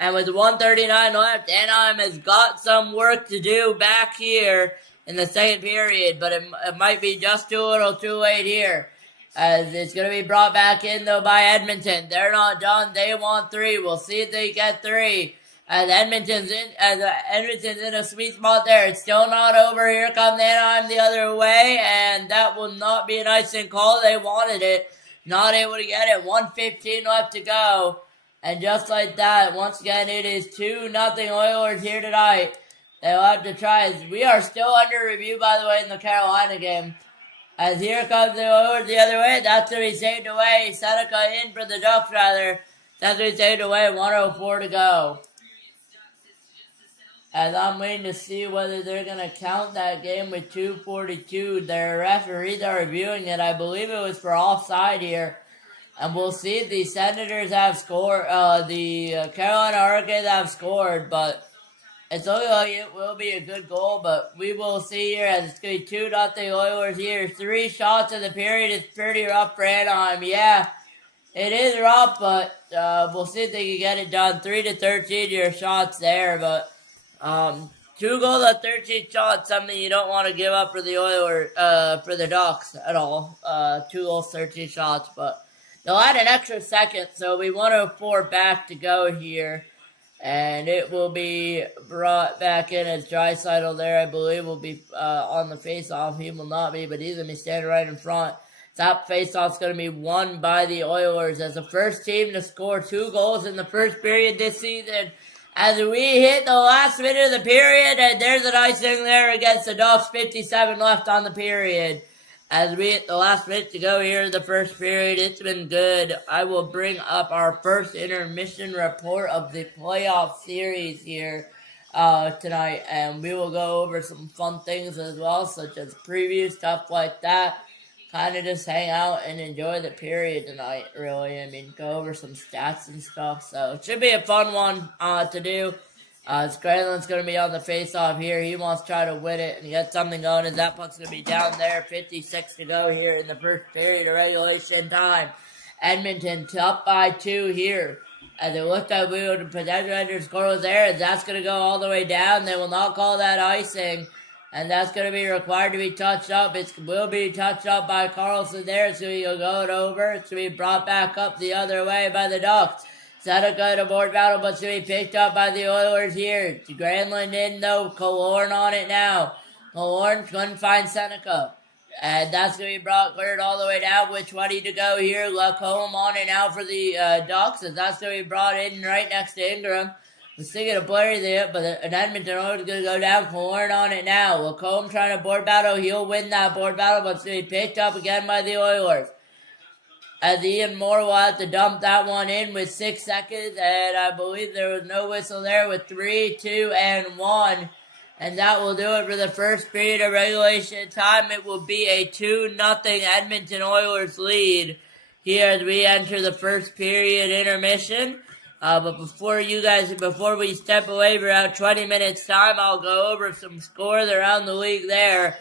And with 1:39 left, Anaheim has got some work to do back here in the second period, but it might be just too little too late here. As it's going to be brought back in, though, by Edmonton. They're not done. They want 3. We'll see if they get 3. As Edmonton's in a sweet spot there. It's still not over. Here comes Anaheim the other way, and that will not be an icing call. They wanted it. Not able to get it. 1:15 left to go. And just like that, once again, it is 2-0 Oilers here tonight. They'll have to try. We are still under review, by the way, in the Carolina game. As here comes the Oilers the other way. That's going to be saved away. Seneca in for the Ducks, rather. That's going to be saved away. 1:04 to go. As I'm waiting to see whether they're going to count that game with 2:42. Their referees are reviewing it. I believe it was for offside here. And we'll see if the Senators have scored, the Carolina Hurricanes have scored, but it's looking like it will be a good goal, but we will see here as it's going to be 2-0 Oilers here. 3 shots in the period is pretty rough for Anaheim. Yeah, it is rough, but we'll see if they can get it done. 3-13 your shots there, but 2 goals on 13 shots, something you don't want to give up for the Oilers, for the Ducks at all. 2 goals, 13 shots, but they'll add an extra second, so we 1:04 back to go here. And it will be brought back in as Draisaitl there, I believe, will be on the face-off. He will not be, but he's going to be standing right in front. That face-off is going to be won by the Oilers as the first team to score 2 goals in the first period this season. As we hit the last minute of the period, and there's an icing there against the Ducks, 57 left on the period. As we hit the last minute to go here in the first period, it's been good. I will bring up our first intermission report of the playoff series here tonight, and we will go over some fun things as well, such as previews, stuff like that. Kind of just hang out and enjoy the period tonight, really. I mean, go over some stats and stuff, so it should be a fun one to do. Scranton's going to be on the face-off here. He wants to try to win it and get something going. As that puck's going to be down there. 56 to go here in the first period of regulation time. Edmonton up by 2 here. As it looked like we would potentially score was there. As that's going to go all the way down. They will not call that icing. And that's going to be required to be touched up. It will be touched up by Carlson there. So he'll go it over. It's going to be brought back up the other way by the Ducks. Seneca to board battle, but it's going to be picked up by the Oilers here. Granlund in, though. Killorn on it now. Killorn couldn't find Seneca. And that's going to be cleared all the way down with 20 to go here. Lacombe on it now for the Ducks. And that's going to be brought in right next to Ingram. Was thinking of blurry there, but an Edmonton Oilers going to go down. Killorn on it now. Lacombe trying to board battle. He'll win that board battle, but it's going to be picked up again by the Oilers. As Ian Moore will have to dump that one in with 6 seconds. And I believe there was no whistle there with 3, 2, and 1. And that will do it for the first period of regulation time. It will be a 2-0 Edmonton Oilers lead here as we enter the first period intermission. But before we step away for about 20 minutes time, I'll go over some scores around the league there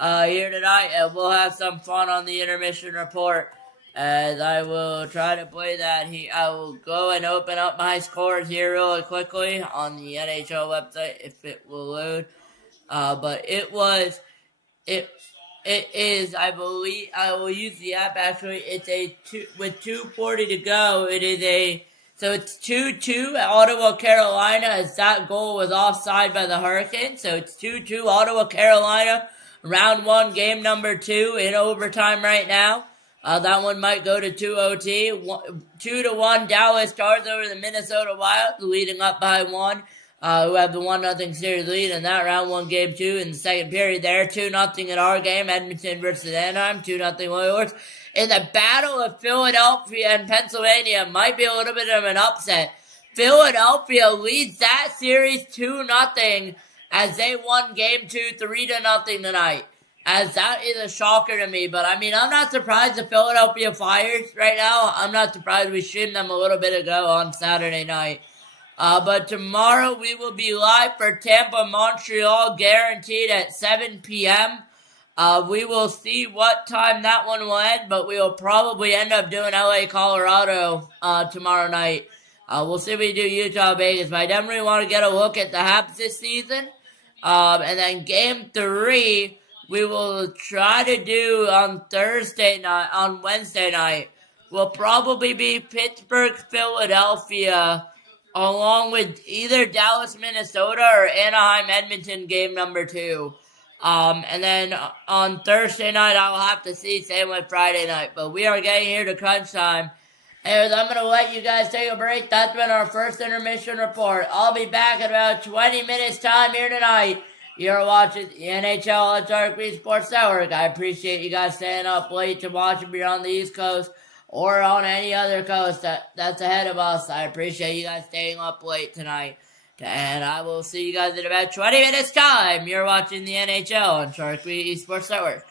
here tonight. And we'll have some fun on the intermission report. As I will try to play that, I will go and open up my scores here really quickly on the NHL website if it will load. But it is, I believe, I will use the app actually. It's with 2:40 to go. So it's 2-2 at Ottawa, Carolina, as that goal was offside by the Hurricanes. So it's 2-2 Ottawa, Carolina, round 1, game number 2 in overtime right now. That one might go to 2 OT. 2-1 Dallas Stars over the Minnesota Wild, leading up by 1. Who have the 1-0 series lead in that round 1, game 2 in the second period there. 2-0 in our game, Edmonton versus Anaheim. 2-0 Oilers. In the Battle of Philadelphia and Pennsylvania, might be a little bit of an upset. Philadelphia leads that series 2-0 as they won game 2 3-0 tonight. As that is a shocker to me. But, I mean, I'm not surprised the Philadelphia Flyers right now. I'm not surprised we streamed them a little bit ago on Saturday night. But tomorrow we will be live for Tampa, Montreal, guaranteed at 7 p.m. We will see what time that one will end, but we will probably end up doing LA, Colorado tomorrow night. We'll see if we do Utah Vegas, but I definitely want to get a look at the Habs this season. And then game 3, we will try to do on Wednesday night. Will probably be Pittsburgh, Philadelphia, along with either Dallas, Minnesota, or Anaheim, Edmonton game number 2. And then on Thursday night, I will have to see, same with Friday night. But we are getting here to crunch time. Anyways, I'm going to let you guys take a break. That's been our first intermission report. I'll be back in about 20 minutes time here tonight. You're watching the NHL on Sharik Sports Network. I appreciate you guys staying up late to watch if you're on the East Coast or on any other coast that's ahead of us. I appreciate you guys staying up late tonight. And I will see you guys in about 20 minutes time. You're watching the NHL on Sharik Sports Network.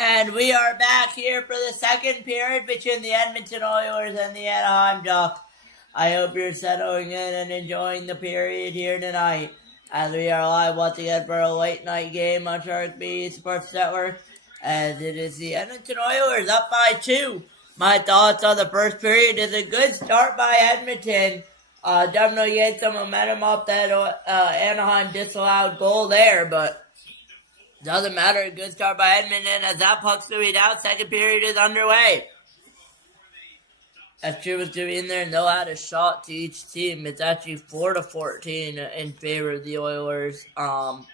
And we are back here for the second period between the Edmonton Oilers and the Anaheim Ducks. I hope you're settling in and enjoying the period here tonight. As we are live once again for a late night game on Sharik Sports Network. As it is the Edmonton Oilers up by 2. My thoughts on the first period is a good start by Edmonton. Definitely get some momentum off that Anaheim disallowed goal there, but doesn't matter. A good start by Edmonton as that puck's moving out. Second period is underway. As True was going in there, and they'll add a shot to each team. It's actually 4-14 in favor of the Oilers. I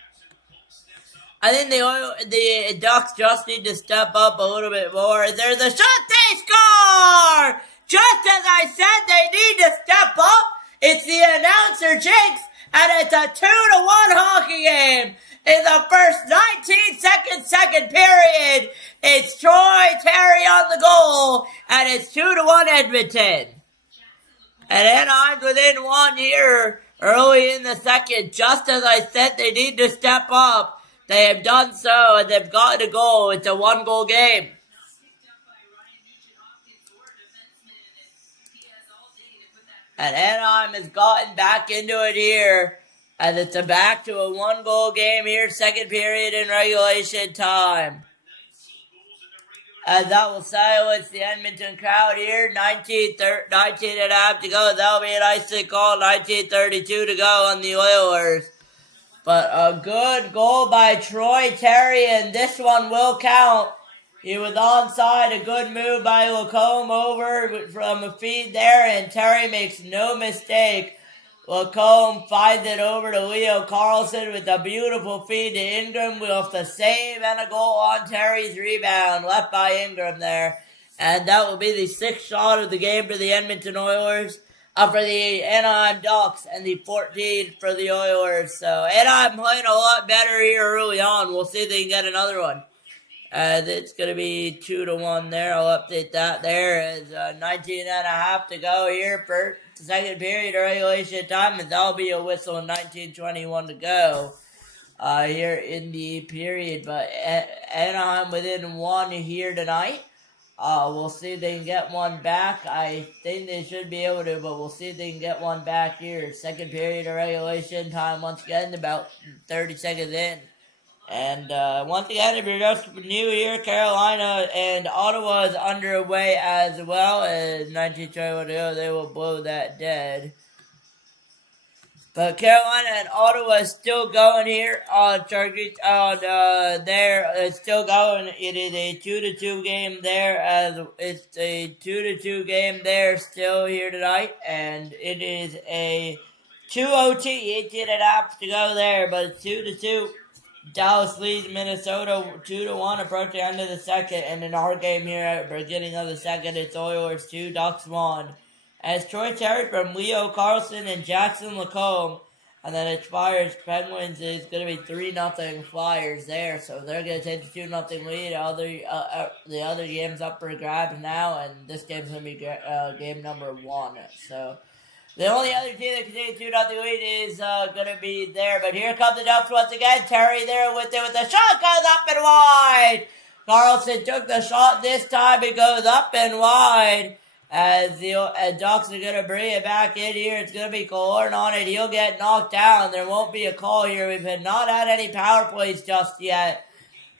think the Ducks just need to step up a little bit more. There's a shot, they score! Just as I said, they need to step up. It's the announcer jinx, and it's a 2-1 hockey game. In the first 19 second period, it's Troy Terry on the goal, and it's 2-1 Edmonton. And Anaheim's within 1 here early in the second. Just as I said, they need to step up. They have done so, and they've gotten a goal. It's a 1-goal game. And Anaheim has gotten back into it here. As it's back to a 1-goal game here, second period in regulation time. As that will silence the Edmonton crowd here, 19 and a half to go. That'll be an icing call, 19:32 to go on the Oilers. But a good goal by Troy Terry, and this one will count. He was onside, a good move by Lacombe over from a feed there, and Terry makes no mistake. Lacombe finds it over to Leo Carlson with a beautiful feed to Ingram with the save and a goal on Terry's rebound left by Ingram there. And that will be the 6th shot of the game for the Edmonton Oilers, for the Anaheim Ducks, and the 14th for the Oilers. So Anaheim playing a lot better here early on. We'll see if they can get another one. It's going to be 2-1 there. I'll update that there. As 19 and a half to go here for the second period of regulation time, and that'll be a whistle in 19:21 to go here in the period. But Anaheim within 1 here tonight. We'll see if they can get one back. I think they should be able to, but we'll see if they can get one back here. Second period of regulation time once again, about 30 seconds in. And once again, if you're just new here, Carolina and Ottawa is underway as well. As 19:21 to go, they will blow that dead. But Carolina and Ottawa is still going here on Chargers. It's still going. It is a 2-2 game there. As it's a 2-2 game there still here tonight, and it is a 2 OT, 18 and a half to go there, but it's 2-2. Dallas leads Minnesota 2-1 approaching the end of the second, and in our game here at the beginning of the second, it's Oilers 2, Ducks 1. As Troy Terry from Leo Carlson and Jackson Lacombe, and then it's Flyers Penguins is going to be 3-0 Flyers there, so they're going to take the 2-0 lead. The other game's up for grabs now, and this game's going to be game number 1. So the only other team that can take a 2-0 lead is going to be there. But here come the Ducks once again. Terry there with the shot goes up and wide. Carlson took the shot this time. It goes up and wide. As the Ducks are going to bring it back in here. It's going to be Killorn on it. He'll get knocked down. There won't be a call here. We've not had any power plays just yet.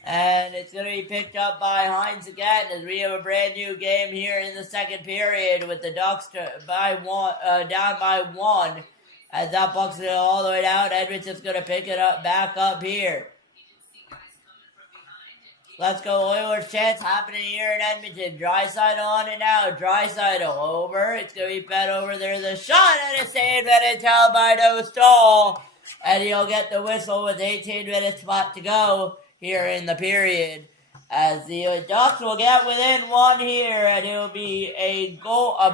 And it's going to be picked up by Hines again as we have a brand new game here in the second period with the Ducks down by 1. As that puck's going to go all the way down, Edmonton's going to pick it up back up here. Let's go Oilers chance happening here in Edmonton. Draisaitl on it now. Draisaitl over. It's going to be fed over. There's a shot and a save and it's held by Dostal. And he'll get the whistle with 18 minutes left to go here in the period, as the Ducks will get within 1 here, and it'll be a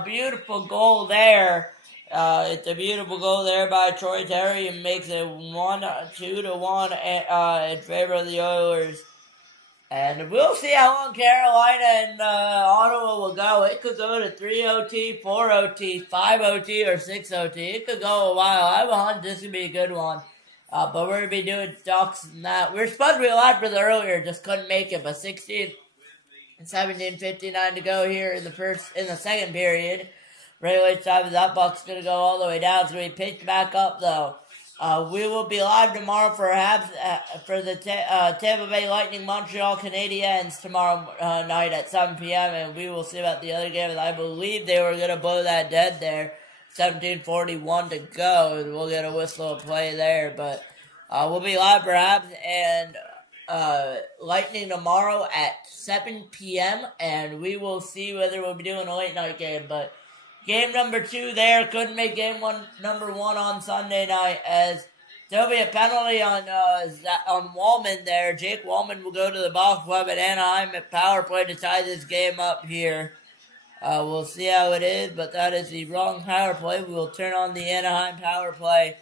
beautiful goal there. It's a beautiful goal there by Troy Terry, and makes it 2-1 in favor of the Oilers. And we'll see how long Carolina and Ottawa will go. It could go to 3 OT, 4 OT, 5 OT, or 6 OT. It could go a while. I have a hunch this could be a good one. But we're going to be doing Ducks and that. We were supposed to be live for the earlier, just couldn't make it. But 17:59 to go here in the second period. Regulation time is up. Buck's going to go all the way down. So we picked back up though. We will be live tomorrow for the Tampa Bay Lightning Montreal Canadiens tomorrow night at 7 p.m. And we will see about the other games. I believe they were going to blow that dead there. 17:41 to go, and we'll get a whistle of play there. But we'll be live perhaps, and Lightning tomorrow at 7 p.m. And we will see whether we'll be doing a late night game. But game number 2 there, couldn't make number 1 on Sunday night, as there'll be a penalty on Wallman there. Jake Wallman will go to the box club at Anaheim at power play to tie this game up here. We'll see how it is, but that is the wrong power play. We will turn on the Anaheim power play.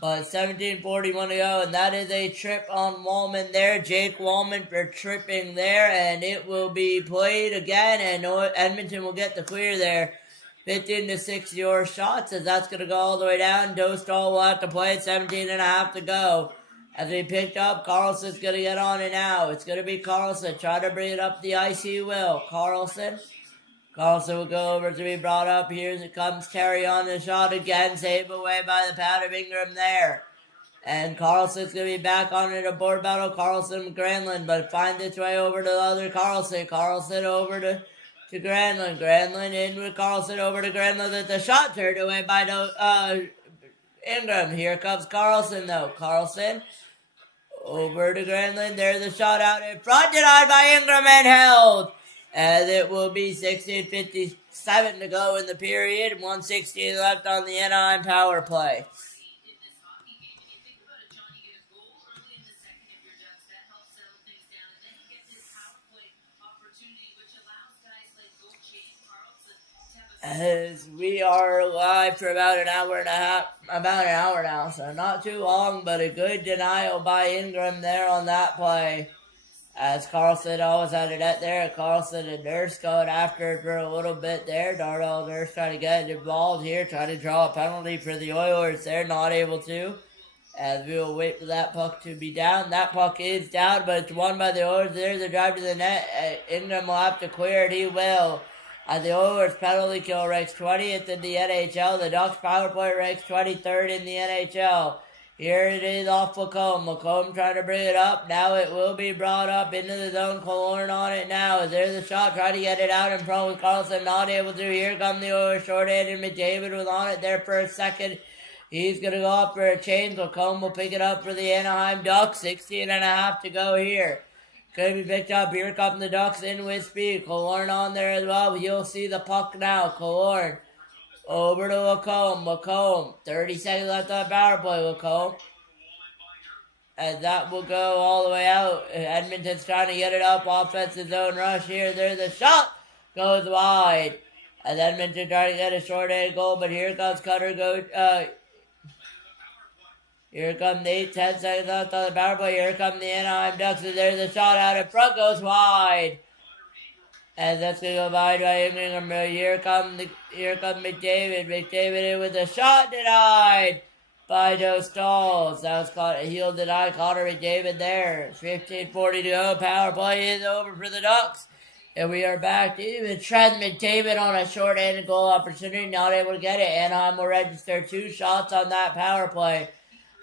But 17:41 to go, and that is a trip on Wallman there. Jake Wallman for tripping there, and it will be played again, and Edmonton will get the clear there. 15-6 your shots, as that's going to go all the way down. Dostal will have to play, 17.5 to go. As we picked up, Carlson's going to get on it now. It's going to be Carlson. Try to bring it up the ice, he will. Carlson will go over to be brought up. Here it comes. Terry on the shot again. Saved away by the pad of Ingram there. And Carlson's going to be back on it. A board battle. Carlson Granlund, but finds its way over to the other Carlson. Carlson over to Granlund. Granlund in with Carlson over to Granlund. With the shot turned away by Ingram. Here comes Carlson though. Carlson over to Granlund. There's the shot out in front. Denied by Ingram and held. As it will be 16:57 to go in the period. 1:16 left on the Anaheim power play. As we are live for about an hour now, so not too long, but a good denial by Ingram there on that play. As Carlson always had it at there, Carlson and Nurse going after it for a little bit there. Darnell Nurse trying to get involved here, trying to draw a penalty for the Oilers there, not able to. As we will wait for that puck to be down. That puck is down, but it's won by the Oilers. There's a drive to the net. Ingram will have to clear it, he will. As the Oilers penalty kill ranks 20th in the NHL. The Ducks power play ranks 23rd in the NHL. Here it is off Lacombe. Lacombe trying to bring it up. Now it will be brought up into the zone. Killorn on it now. There's a shot. Trying to get it out in front with Carlson. Not able to. Here come the Oilers short-handed. McDavid was on it there for a second. He's going to go up for a change. Lacombe will pick it up for the Anaheim Ducks. 16.5 to go here. Going to be picked up. Here come the Ducks in with speed. Killorn on there as well. You'll see the puck now. Killorn. Over to Lacombe. Lacombe. 30 seconds left on the power play. Lacombe. And that will go all the way out. Edmonton's trying to get it up. Offensive zone rush here. There's a shot. Goes wide. And Edmonton trying to get a short-handed goal. But here comes Cutter. Here come the 10 seconds left on the power play. Here come the Anaheim Ducks. And there's a shot out in front. Goes wide. And that's going to go by Ingram. Here come McDavid. McDavid in with a shot denied by Dostal. That was caught a heel denied. Connor McDavid there. 15:40 to go. Power play is over for the Ducks. And we are back to even Trent McDavid on a short-handed goal opportunity. Not able to get it. Anaheim will register 2 shots on that power play.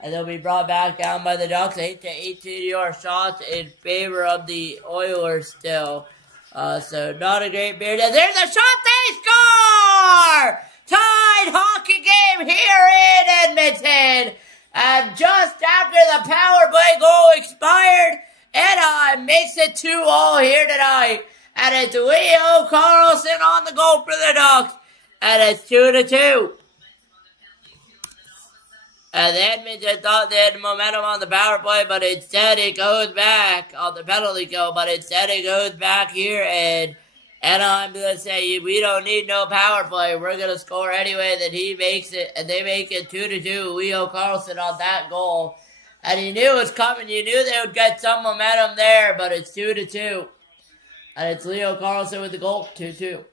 And they'll be brought back down by the Ducks. 8-18 your shots in favor of the Oilers still. So not a great beer. There's a shot, they score! Tied hockey game here in Edmonton. And just after the power play goal expired, Anaheim makes it 2-2 here tonight. And it's Leo Carlson on the goal for the Ducks. And it's 2-2. And Edmonton thought they had momentum on the power play, but instead it goes back on the penalty kill. But instead it goes back here, and I'm going to say, we don't need no power play. We're going to score anyway. Then he makes it, and they make it 2-2. Leo Carlson on that goal. And you knew it was coming. You knew they would get some momentum there, but it's 2-2. And it's Leo Carlson with the goal, 2-2.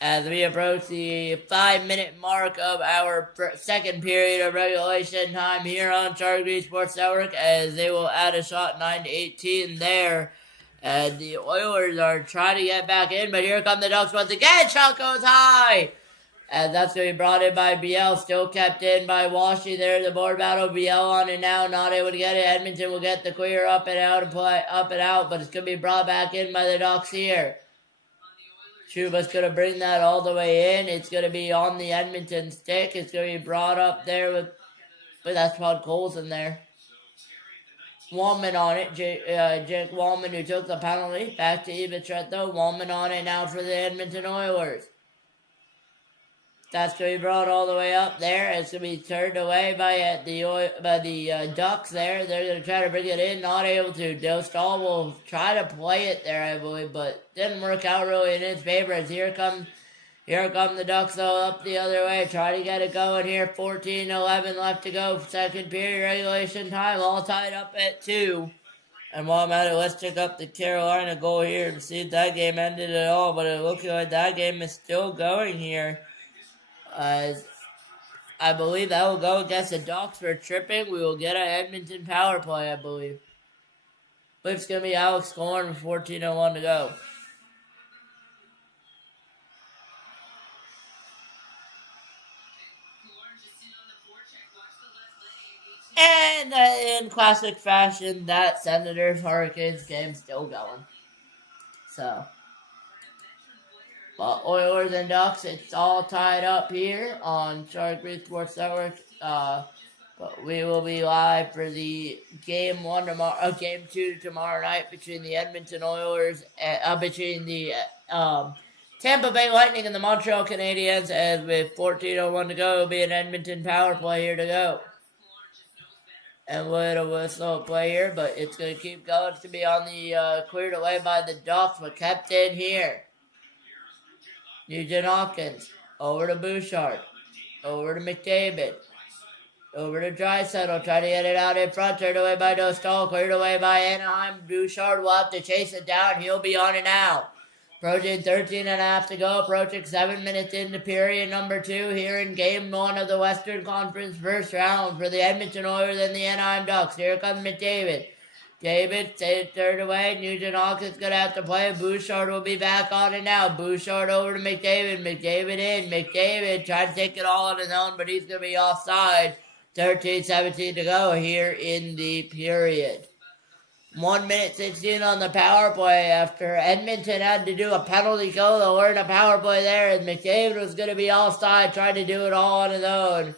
as we approach the 5-minute mark of our second period of regulation time here on Sharik Sports Network, as they will add a shot 9-18 there. And the Oilers are trying to get back in, but here come the Ducks once again. Shot goes high. And that's going to be brought in by Biel, still kept in by Washy there. The board battle, Biel on it now, not able to get it. Edmonton will get the clear up and out and play up and out, but it's going to be brought back in by the Ducks here. Chuba's going to bring that all the way in. It's going to be on the Edmonton stick. It's going to be brought up there with, but that's Todd Cole's in there. Wallman on it. Jake Wallman, who took the penalty. Back to Ivatret though. Wallman on it now for the Edmonton Oilers. That's going to be brought all the way up there. It's going to be turned away by the Ducks there. They're going to try to bring it in. Not able to. Dostal will try to play it there, I believe, but didn't work out really in his favor. As here come the Ducks, though, up the other way. Try to get it going here. 14-11 left to go. Second period regulation time. All tied up at 2. And while I'm at it, let's check up the Carolina goal here and see if that game ended at all. But it looks like that game is still going here. I believe that will go against the Ducks for tripping. We will get an Edmonton power play, I believe. But it's going to be Alex scoring with 14:01 to go. And in classic fashion, that Senators Hurricanes game still going. So, but Oilers and Ducks, it's all tied up here on Sharik Sports Network. But we will be live for the game 2 tomorrow night between the Edmonton Oilers, between the Tampa Bay Lightning and the Montreal Canadiens. As with 14:01 to go, it will be an Edmonton power play here to go. And we'll whistle play here, but it's going to keep going. It's going to be on the cleared away by the Ducks, but kept in here. Nugent Hopkins, over to Bouchard, over to McDavid, over to Draisaitl, try to get it out in front, turned away by Dostal, cleared away by Anaheim. Bouchard will have to chase it down, he'll be on it now. Approaching 13.5 to go, approaching 7 minutes into period number 2 here in Game 1 of the Western Conference first round for the Edmonton Oilers and the Anaheim Ducks. Here comes McDavid. David, third away. Nugent Hopkins going to have to play. Bouchard will be back on it now. Bouchard over to McDavid. McDavid in. McDavid trying to take it all on his own, but he's going to be offside. 13-17 to go here in the period. 1 minute 16 on the power play after Edmonton had to do a penalty kill. They learned a power play there, and McDavid was going to be offside, trying to do it all on his own.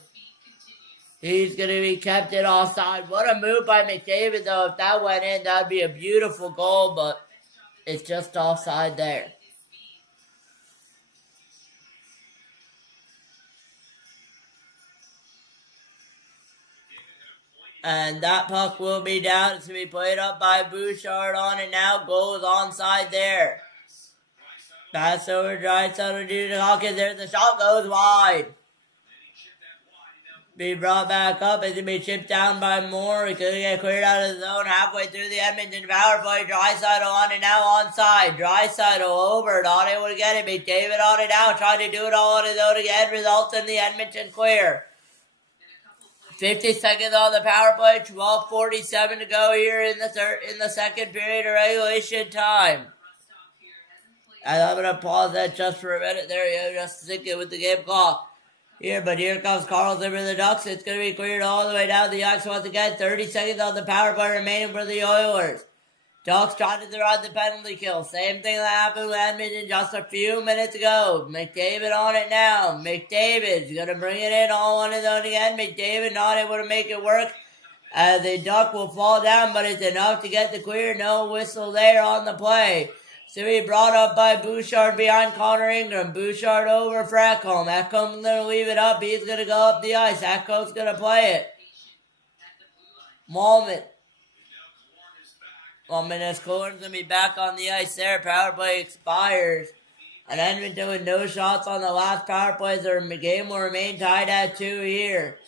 He's going to be kept it offside. What a move by McDavid, though. If that went in, that would be a beautiful goal, but it's just offside there. And that puck will be down. It's going to be played up by Bouchard on it now. Goal is onside there. Pass over Draisaitl to Hawkins. There, the shot goes wide. Be brought back up. It's going to be chipped down by Moore. He's going to get cleared out of the zone halfway through the Edmonton power play. Draisaitl on it now onside. Draisaitl over. Not able to get it. McDavid on it now. Trying to do it all on his own again. Results in the Edmonton clear. 50 seconds on the power play. 12:47 to go here in the second period of regulation time. And I'm going to pause that just for a minute there. Yeah, just thinking with the game clock. But here comes Carl Zimmer of the Ducks. It's going to be cleared all the way down the ice once again. 30 seconds on the power play remaining for the Oilers. Ducks trying to throw out the penalty kill. Same thing that happened with Edmonton just a few minutes ago. McDavid on it now. McDavid's going to bring it in all on his own again. McDavid not able to make it work. The Duck will fall down, but it's enough to get the clear. No whistle there on the play. So he brought up by Bouchard behind Connor Ingram. Bouchard over for Ekholm. Ekholm's going to leave it up. He's going to go up the ice. Ekholm's going to play it. Wallman is going to be back on the ice there. Power play expires. And Edmonton with no shots on the last power play. Their game will remain tied at 2 here.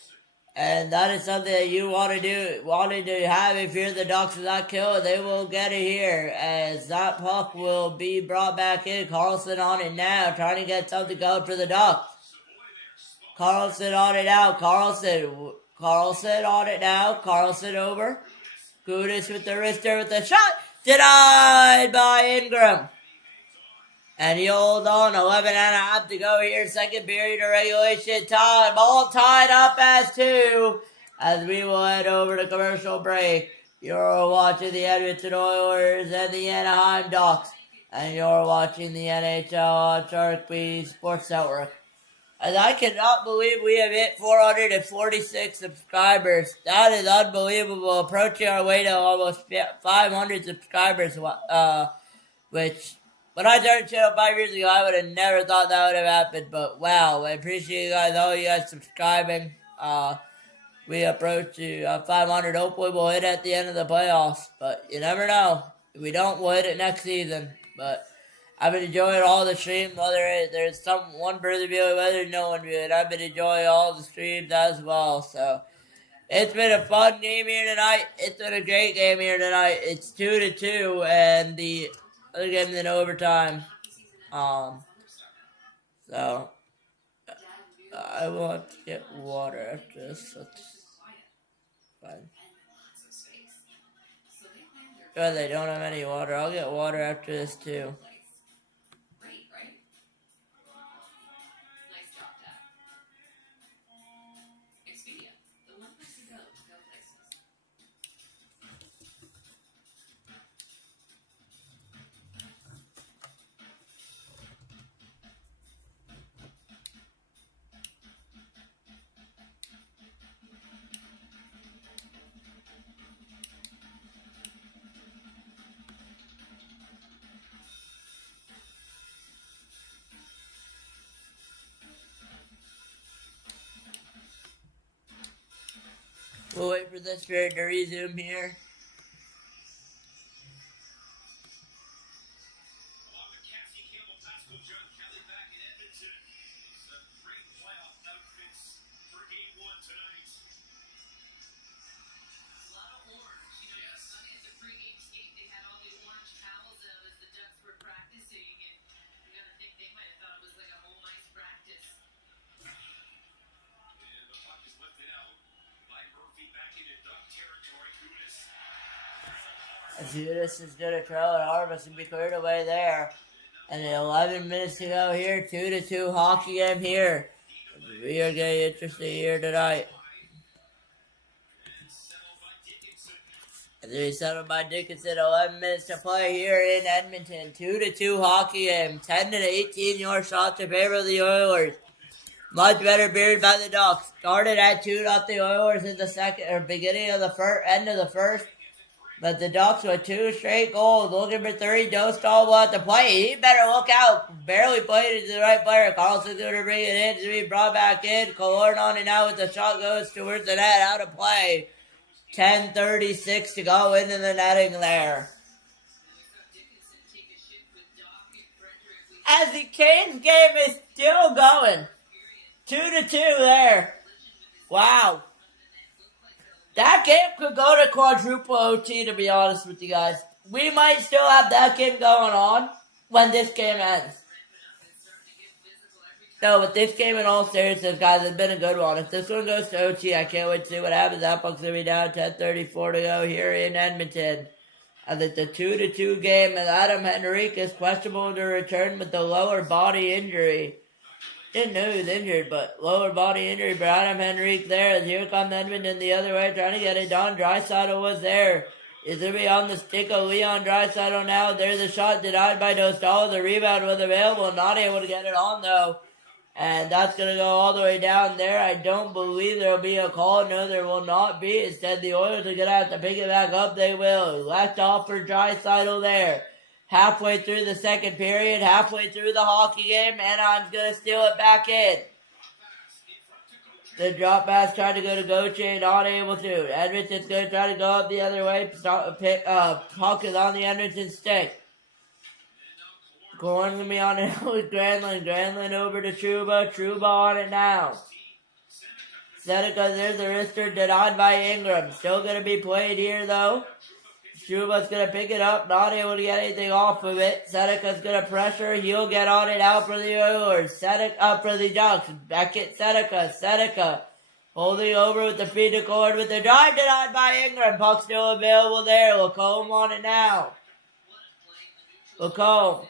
And that is something that you wanted to have if you're the Ducks of that kill. They will get it here as that puck will be brought back in. Carlson on it now, trying to get something going for the Ducks. Carlson on it now. Carlson on it now. Carlson over. Gudis with the wrister with the shot. Denied by Ingram. And he holds on, 11 and a half to go here. Second period of regulation time. All tied up as 2. As we will head over to commercial break. You're watching the Edmonton Oilers and the Anaheim Ducks. And you're watching the NHL on Sharik Sports Network. And I cannot believe we have hit 446 subscribers. That is unbelievable. Approaching our way to almost 500 subscribers, which... when I started the channel 5 years ago, I would have never thought that would have happened. But wow, I appreciate you guys, all you guys subscribing. We approach to 500. Hopefully we'll hit at the end of the playoffs. But you never know. If we don't, we'll hit it next season. But I've been enjoying all the streams. Whether there's one brother viewing, whether no one viewing, I've been enjoying all the streams as well. So it's been a fun game here tonight. It's been a great game here tonight. It's 2-2, and the other game in overtime. So I will have to get water after this. That's fine. Good, they don't have any water. I'll get water after this too. We'll wait for this period to resume here. Judas is going to trail and Harvest and be cleared away there. And 11 minutes to go here. 2-2 hockey game here. We are getting interesting here tonight. And then settled by Dickinson. 11 minutes to play here in Edmonton. 2-2 hockey game. 10-18 your shots in favor of the Oilers. Much better period by the Ducks. Started at 2-0 the Oilers in the second or beginning of the end of the first. But the Ducks with 2 straight goals. Looking for 3. Dostal will have to play. He better look out. Barely played it to the right player. Carlson's going to bring it in to be brought back in. Killorn on it now with the shot goes towards the net. Out of play. 10:36 to go into the netting there. As the Canes game is still going. 2-2 there. Wow. That game could go to quadruple OT, to be honest with you guys. We might still have that game going on when this game ends. No, but this game in all seriousness, guys, has been a good one. If this one goes to OT, I can't wait to see what happens. That puck's going to be down 10:34 to go here in Edmonton. As it's a 2-2 game, and Adam Henrique is questionable to return with the lower body injury. Didn't know he was injured, but lower body injury for Adam Henrique there. As here comes Edmonton the other way, trying to get it done. Draisaitl was there. Is going to be on the stick of Leon Draisaitl now. There's a shot denied by Dostal. The rebound was available. Not able to get it on, though. And that's going to go all the way down there. I don't believe there will be a call. No, there will not be. Instead, the Oilers are going to have to pick it back up. They will. Left off for Draisaitl there. Halfway through the second period, halfway through the hockey game, Anaheim's going to steal it back in. The drop pass tried to go to Gauthier, not able to. Edmonton's going to try to go up the other way. Puck is on the Edmonton stick. Going to be on it with Granlund. Granlund over to Trouba. Trouba on it now. Seneca, there's the wrister denied by Ingram. Still going to be played here, though. Struba's going to pick it up, not able to get anything off of it. Seneca's going to pressure. He'll get on it out for the Oilers. Seneca up for the Ducks. Back at Seneca. Seneca holding over with the feed to Cord with the drive denied by Ingram. Puck still available there. Lacombe on it now. Lacombe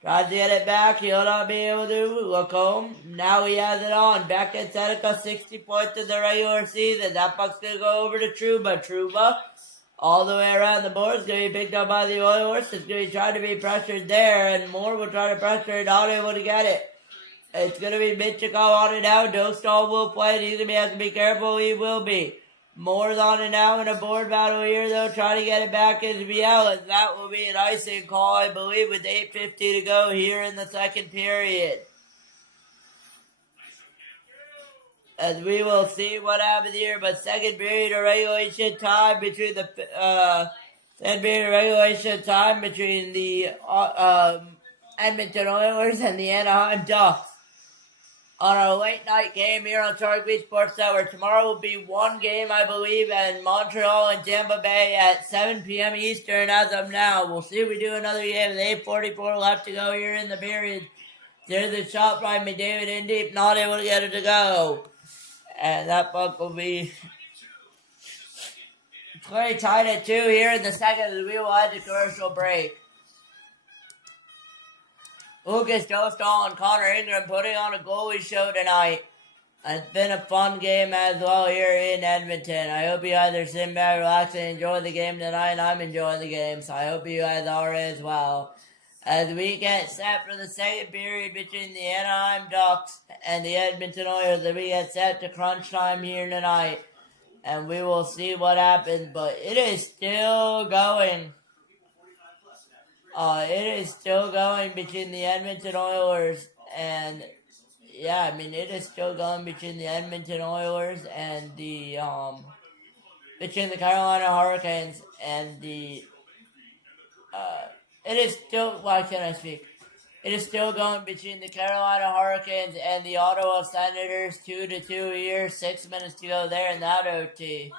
tries to get it back. He'll not be able to. Lacombe, now he has it on. Back at Seneca, 60 points in the regular season. That puck's going to go over to Trouba. Trouba all the way around the board. It's going to be picked up by the Oilers. It's going to be trying to be pressured there. And Moore will try to pressure it. Not able to get it. It's going to be Mitchell on it now. Dostal will play it. He's going to have to be careful. He will be. Moore's on it now in a board battle here, though, trying to get it back into Bielis. That will be an icing call, I believe, with 8:50 to go here in the second period. As we will see what happens here, but second period of regulation time between the Edmonton Oilers and the Anaheim Ducks. On our late night game here on Shark Beach Sports Network. Tomorrow will be one game, I believe, in Montreal and Tampa Bay at 7 p.m. Eastern as of now. We'll see if we do another game with 8:44 left to go here in the period. There's a shot by McDavid in deep, not able to get it to go. And that puck will be pretty tight at 2 here in the second as we will head to commercial break. Lucas Dostal and Connor Ingram putting on a goalie show tonight. It's been a fun game as well here in Edmonton. I hope you guys are sitting back, relaxing, and enjoying the game tonight. I'm enjoying the game, so I hope you guys are as well. As we get set for the second period between the Anaheim Ducks and the Edmonton Oilers, we get set to crunch time here tonight. And we will see what happens, but it is still going. It is still going between the Edmonton Oilers and, it is still going between the Edmonton Oilers and between the Carolina Hurricanes and it is still going between the Carolina Hurricanes and the Ottawa Senators, 2-2 here, 6 minutes to go there in that OT.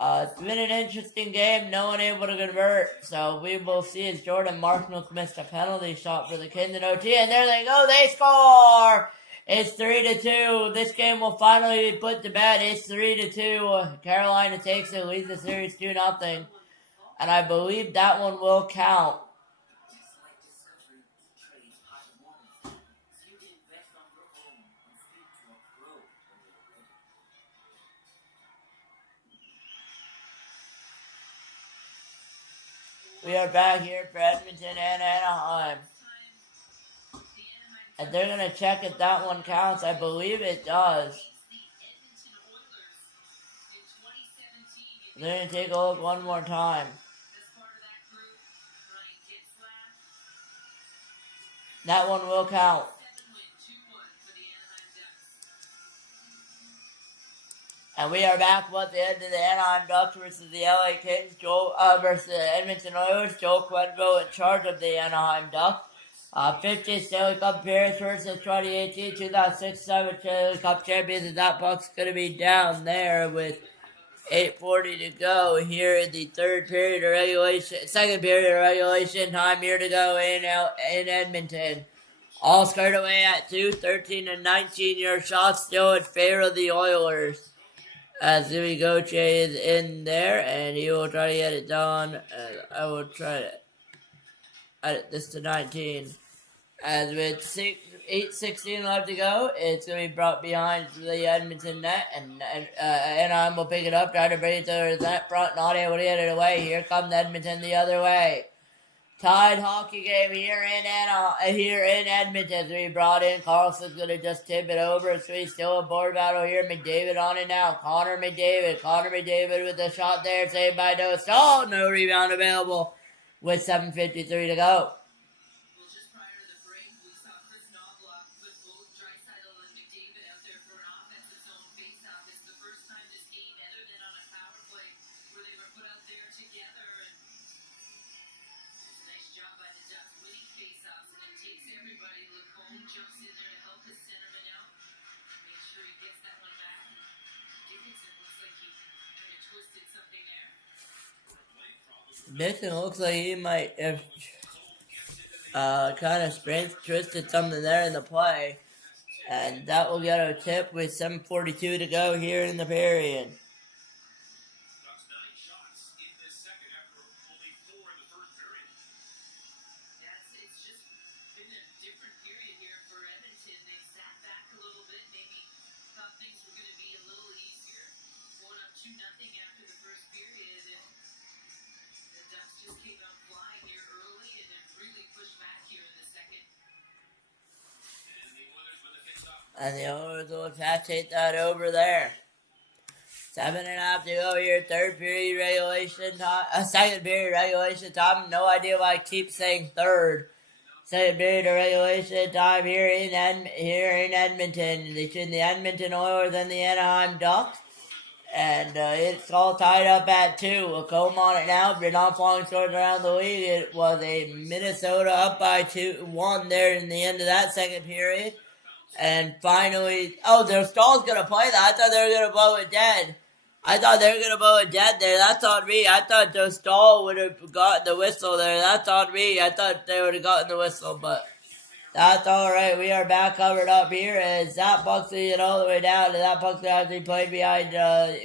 It's been an interesting game, no one able to convert, so we will see as Jordan Marknook missed a penalty shot for the Kings in OT, and there they go, they score! It's 3-2, this game will finally be put to bed, it's 3-2, Carolina takes it, leads the series 2-0, and I believe that one will count. We are back here for Edmonton and Anaheim. And they're going to check if that one counts. I believe it does. They're going to take a look one more time. That one will count. And we are back with the end of the Anaheim Ducks versus the LA Kings, versus the Edmonton Oilers. Joel Quenneville in charge of the Anaheim Ducks. 50th Stanley Cup appearance versus 2018-2006 Stanley Cup champions, and that puck's going to be down there with 8:40 to go here in the second period of regulation time here to go in Edmonton. All squared away at 2, 13 and 19. Your shots still in favor of the Oilers. As Jimmy Goche is in there, and he will try to get it done. I will try to edit this to 19. As with 8:16 left to go, it's going to be brought behind the Edmonton net, and Anaheim will pick it up, try to bring it to the net front, not able to get it away. Here comes Edmonton the other way. Tied hockey game here in Edmonton. We brought in. Carlson's going to just tip it over. It's still a board battle here. McDavid on it now. Connor McDavid with the shot there. Saved by Dostal. No rebound available with 7:53 to go. Dixon looks like he might have kind of twisted something there in the play. And that will get a tip with 7:42 to go here in the period. And the Oilers will take that over there. 7.5 to go here, third period regulation time. Second period regulation time. No idea why I keep saying third. Second period of regulation time here in Edmonton. Between the Edmonton Oilers and the Anaheim Ducks. And it's all tied up at 2. A comb on it now. Been not falling short around the league. It was a Minnesota up by 2-1 there in the end of that second period. And finally, their Stall's going to play that. I thought they were going to blow it dead. There. That's on me. I thought their Stall would have gotten the whistle there. That's on me. I thought they would have gotten the whistle, but that's all right. We are back covered up here as Zach Buxley and all the way down. And that Buxley has been played behind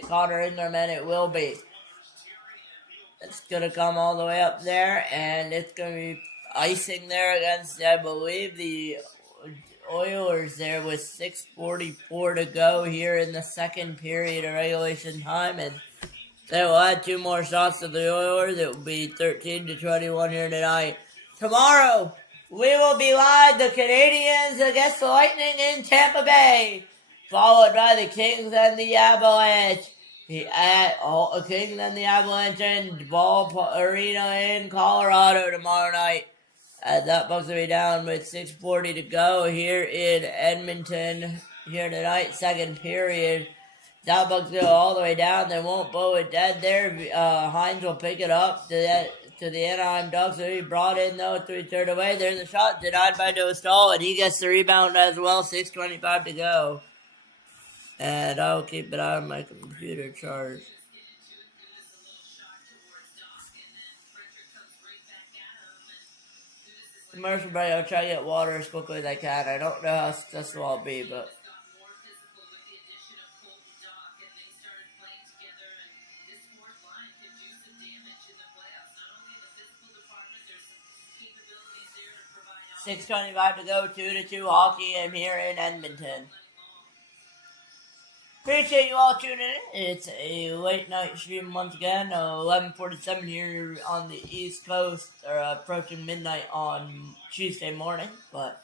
Connor Ingram, and it will be. It's going to come all the way up there, and it's going to be icing there against, I believe, the Oilers there with 6:44 to go here in the second period of regulation time, and they will add 2 more shots to the Oilers. It will be 13-21 here tonight. Tomorrow, we will be live, the Canadiens against the Lightning in Tampa Bay, followed by the Kings and the Avalanche. Kings and the Avalanche in Ball Arena in Colorado tomorrow night. That Bucks will be down with 6:40 to go here in Edmonton here tonight, second period. That Bucks go all the way down. They won't blow it dead there. Hines will pick it up to the Anaheim Ducks. So he brought in though, 3-3 away. There's a shot denied by Dostal, and he gets the rebound as well. 6:25 to go. And I'll keep it on my computer charge. Commercial break. I'll try to get water as quickly as I can. I don't know how successful I'll be, but $6.25 to go, 2-2 hockey. I'm here in Edmonton. Appreciate you all tuning in. It's a late night stream once again. 11:47 here on the East Coast, or approaching midnight on Tuesday morning. But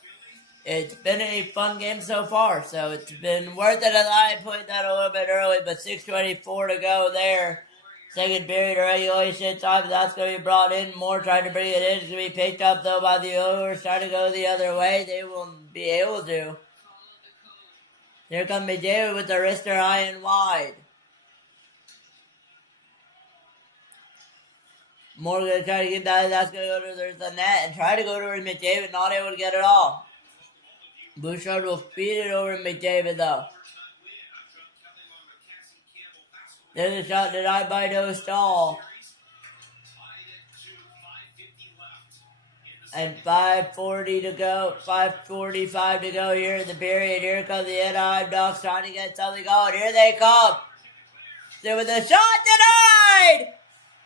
it's been a fun game so far, so it's been worth it. I played that a little bit early, but 6:24 to go there. Second period of regulation time. That's going to be brought in. Moore trying to bring it in. It's going to be picked up though by the Oilers. Trying to go the other way. They won't be able to. Here comes McDavid with the wrister high and wide. Moore going to try to get that. That's going to go to the net and try to go towards McDavid. Not able to get it off. Bouchard will feed it over to McDavid though. There's a shot denied by Dostal. And 5:40 to go, 5:45 to go here in the period. Here comes the Anaheim Ducks trying to get something going. Here they come. There was a shot denied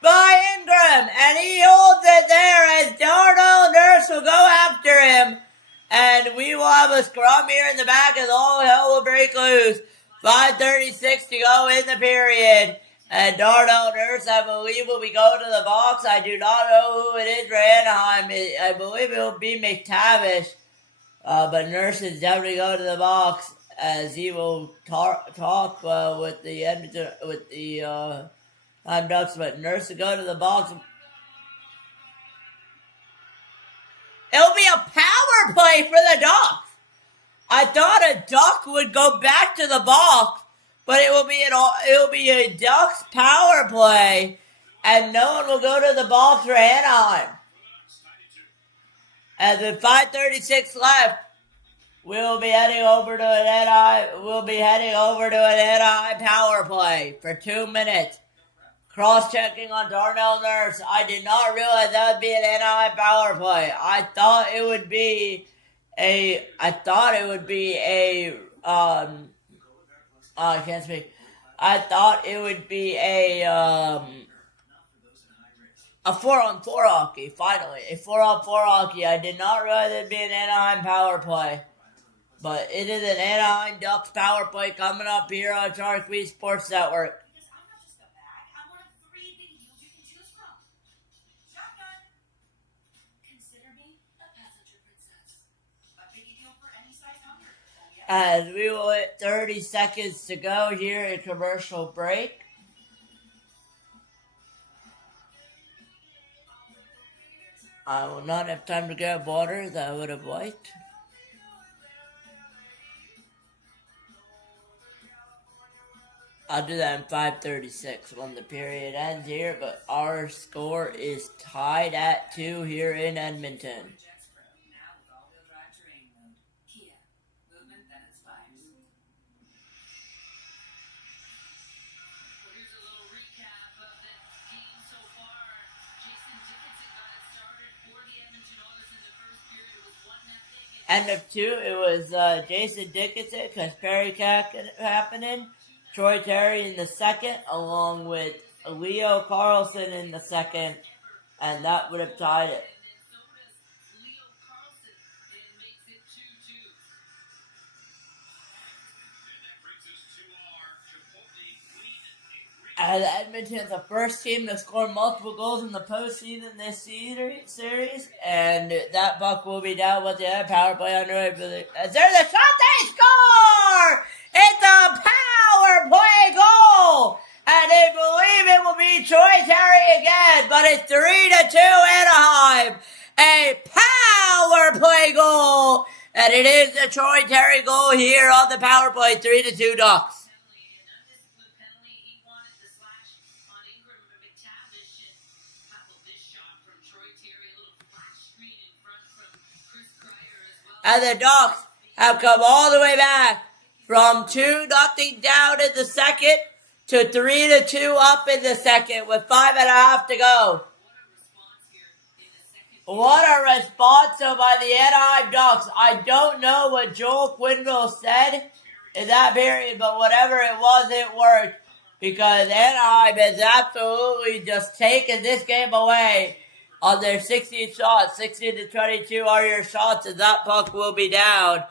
by Ingram, and he holds it there as Darnell Nurse will go after him. And we will have a scrum here in the back as all hell will break loose. 5:36 to go in the period. And Darnell Nurse, I believe, will be going to the box. I do not know who it is for Anaheim. I believe it will be McTavish. But Nurse is definitely going to the box as he will talk with the Edmonton, with the Ducks. But Nurse will go to the box. It'll be a power play for the Ducks. I thought a Duck would go back to the box. But it will be a Ducks power play, and no one will go to the box for Anaheim. And with 5:36 left, we'll be heading over to an Anaheim. We'll be heading over to an Anaheim power play for 2 minutes. Cross-checking on Darnell Nurse. I did not realize that would be an Anaheim power play. I thought it would be a I can't speak. I thought it would be a 4-on-4 hockey, finally. A 4-on-4 hockey. I did not realize it would be an Anaheim power play. But it is an Anaheim Ducks power play coming up here on Sharik Sports Network. As we will hit 30 seconds to go here in commercial break. I will not have time to grab water as I would have liked. I'll do that in 5:36 when the period ends here, but our score is tied at 2 here in Edmonton. End of 2, it was Jason Dickinson because Perry happening. Troy Terry in the second, along with Leo Carlson in the second, and that would have tied it. And Edmonton's the first team to score multiple goals in the postseason this series, and that puck will be down with the power play underway. As there's a shot, they score! It's a power play goal! And they believe it will be Troy Terry again, but it's 3-2 Anaheim. A power play goal! And it is the Troy Terry goal here on the power play, 3-2 Ducks. And the Ducks have come all the way back from 2-0 down in the second to 3-2 up in the second with 5.5 to go. What a response by the Anaheim Ducks. I don't know what Joel Quenneville said in that period, but whatever it was, it worked. Because Anaheim has absolutely just taken this game away on their 16 shots. 16-22 are your shots, and that puck will be down.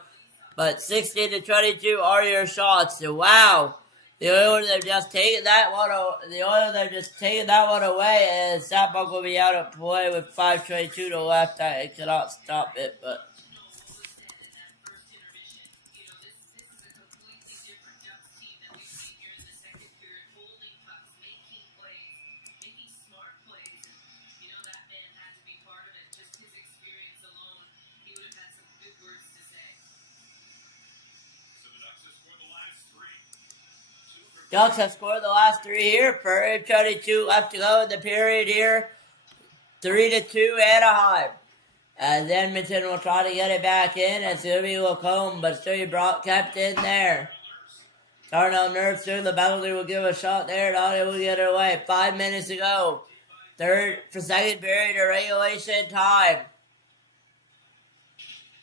But 16-22 are your shots. So wow, the Oilers have just taken that one. Away, and that puck will be out of play with 5:22 to left. I cannot stop it, but. Ducks have scored the last 3 here. 32 left to go in the period here. 3-2 Anaheim. As Edmonton will try to get it back in. It's going to be Lacombe, but still kept in there. Darnell Nurse through the penalty will give a shot there. Not able to get it away. 5 minutes to go. Second period of regulation time.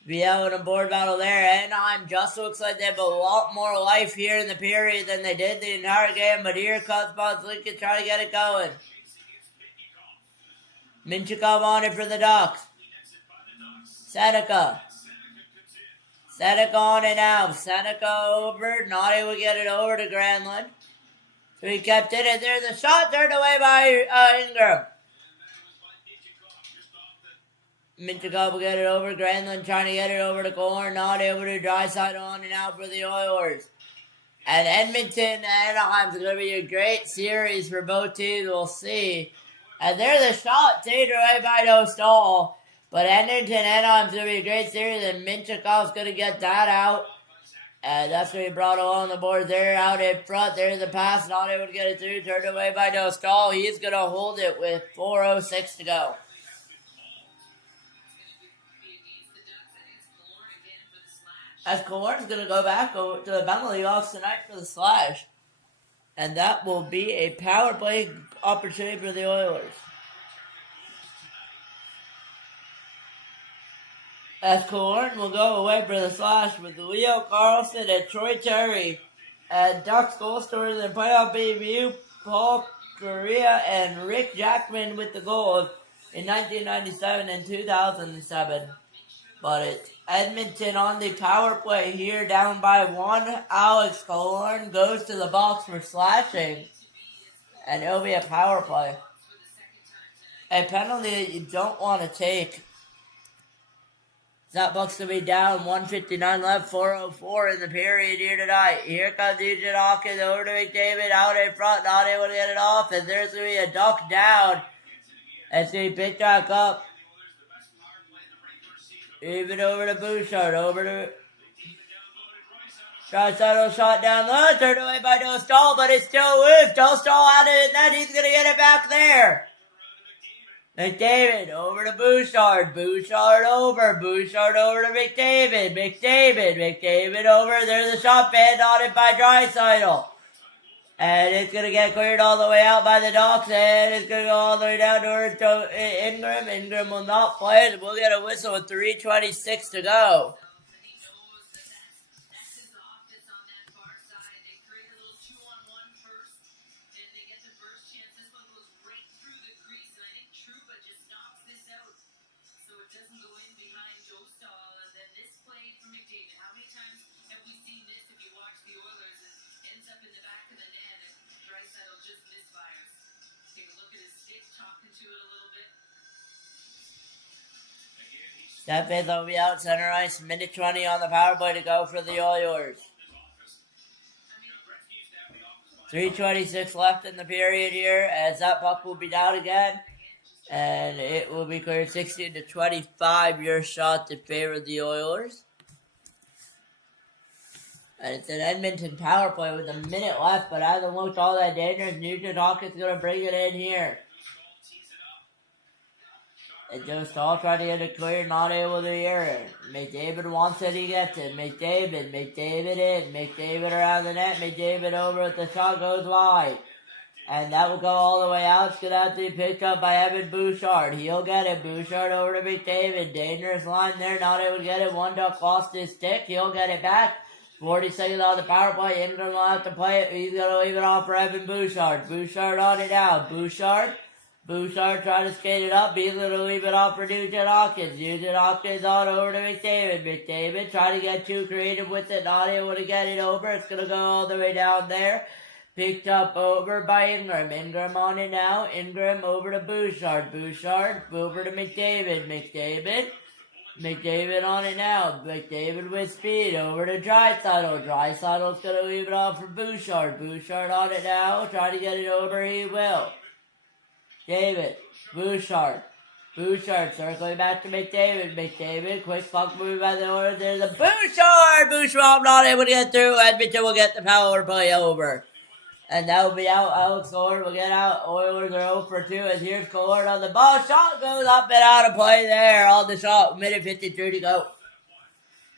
BL in a board battle there. Anaheim just looks like they have a lot more life here in the period than they did the entire game. But here comes Lincoln trying to get it going. Minchikov on it for the Ducks. Seneca on it now. Seneca over. Not able to get it over to Granlund. So he kept it. There's a shot turned away by Ingram. Minchikov will get it over. Granlund trying to get it over to Gorn. Not able to dry side on and out for the Oilers. And Edmonton and Anaheim's going to be a great series for both teams. We'll see. And there's a shot taken away by Dostal. But Edmonton and Anaheim's going to be a great series. And Minchikov's going to get that out. And that's what he brought along the board there. Out in front. There's the pass. Not able to get it through. Turned away by Dostal. He's going to hold it with 4:06 to go. As Killorn's going to go back to the penalty box tonight for the slash. And that will be a power play opportunity for the Oilers. As Killorn will go away for the Slash with Leo Carlson and Troy Terry. And Ducks goal scorers in playoff debut, Paul Correa and Rick Jackman with the goals in 1997 and 2007. But it's Edmonton on the power play here, down by one. Alex Killorn goes to the box for slashing. And it'll be a power play. A penalty that you don't want to take. That Bucks will be down, 1:59 left, 4:04 in the period here tonight. Here comes Nugent Hopkins over to McDavid, out in front, not able to get it off, and there's going to be a duck down. It's going to be picked back up. Even over to Bouchard, over to Draisaitl, shot down low, turned away by Dostal, but it's still loose. Dostal out of it, and he's going to get it back there. McDavid over to Bouchard. Bouchard over to McDavid. McDavid over. There's a shot banned on it by Draisaitl. And it's going to get cleared all the way out by the Ducks. And it's going to go all the way down to Ingram. Ingram will not play it. We'll get a whistle with 3:26 to go. That fifth will be out center ice. Minute 20 on the power play to go for the Oilers. 3:26 left in the period here, as that puck will be down again. And it will be cleared 16-25. Your shot in favor of the Oilers. And it's an Edmonton power play with a minute left, but hasn't looked all that dangerous. Nugent Hopkins going to bring it in here. And just all trying to get it clear, not able to hear it. McDavid wants it, he gets it. McDavid in. McDavid around the net. McDavid over with the shot, goes wide. And that will go all the way out. It's going to have to be picked up by Evan Bouchard. He'll get it. Bouchard over to McDavid. Dangerous line there, not able to get it. One Duck lost his stick. He'll get it back. 40 seconds on the power play. Ingram will have to play it. He's going to leave it off for Evan Bouchard. Bouchard on it now. Bouchard trying to skate it up. Beasley to leave it off for Nugent Hopkins. Nugent Hopkins on over to McDavid. McDavid trying to get too creative with it. Not able to get it over. It's going to go all the way down there. Picked up over by Ingram. Ingram on it now. Ingram over to Bouchard. Bouchard over to McDavid. McDavid on it now. McDavid with speed over to Draisaitl. Draisaitl's going to leave it off for Bouchard. Bouchard on it now. Trying to get it over. He will. David, Bouchard circling back to McDavid, quick puck move by the Oilers. There's a Bouchard not able to get through. Edmonton will get the power play over. And that will be out. Alex Killorn will get out. Oilers are 0 for 2 as here's Killorn on the ball. Shot goes up and out of play there on the shot. Minute 53 to go.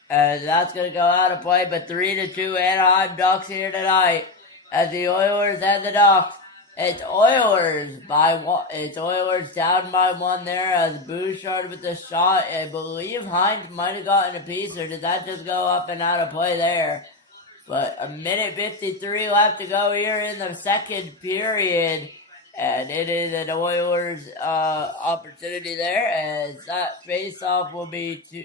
And that's going to go out of play, but 3-2 Anaheim Ducks here tonight as the Oilers and the Ducks. It's Oilers by one. It's Oilers down by one there as Bouchard with the shot. I believe Hines might have gotten a piece, or did that just go up and out of play there? But a minute 53 left to go here in the second period, and it is an Oilers opportunity there as that face-off will be to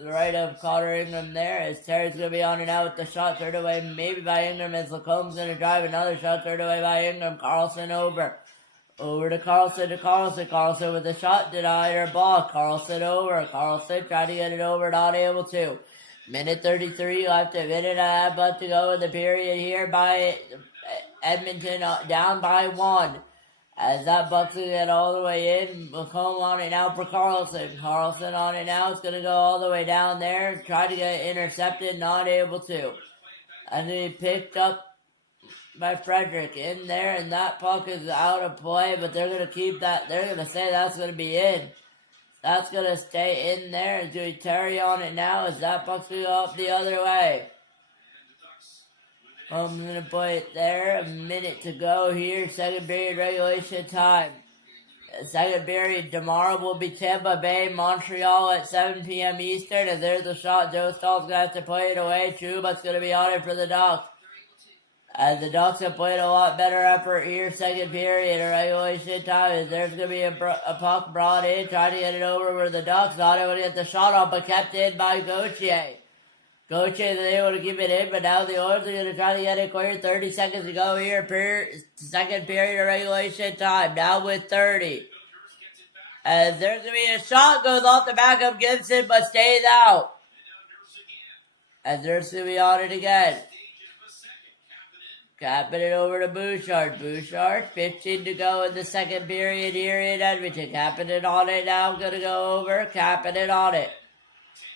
the right of Connor Ingram there, as Terry's going to be on and out with the shot turned away maybe by Ingram, as Lacomb's going to drive another shot turned away by Ingram. Carlson over to Carlson. Carlson with the shot denied or blocked. Carlson trying to get it over, not able to. Minute 33 left, a minute and a half left to go in the period here by Edmonton, down by one. As that Bucks will get all the way in, Lacombe on it now for Carlson. Carlson on it now. It's going to go all the way down there. Try to get intercepted, not able to. And he picked up by Frederick in there, and that puck is out of play, but they're going to keep that. They're going to say that's going to be in. That's going to stay in there. It's going to be Terry on it now as that puck's going to go up the other way. I'm going to put it there. A minute to go here. Second period regulation time. Second period tomorrow will be Tampa Bay, Montreal at 7 p.m. Eastern. And there's a shot. Joe Stahl's going to have to play it away. Chuba's going to be on it for the Ducks. And the Ducks have played a lot better effort here. Second period of regulation time. As there's going to be a puck brought in. Trying to get it over where the Ducks not able to get the shot off, but kept in by Gauthier. Gauthier is able to keep it in, but now the Oilers are going to try to get it clear. 30 seconds to go here. Second period of regulation time. Now with 30. And there's going to be a shot goes off the back of Gibson, but stays out. And there's going to be on it again. Capping it over to Bouchard. Bouchard, 15 to go in the second period here in Edmonton. Capping it on it now. Going to go over. Capping it on it.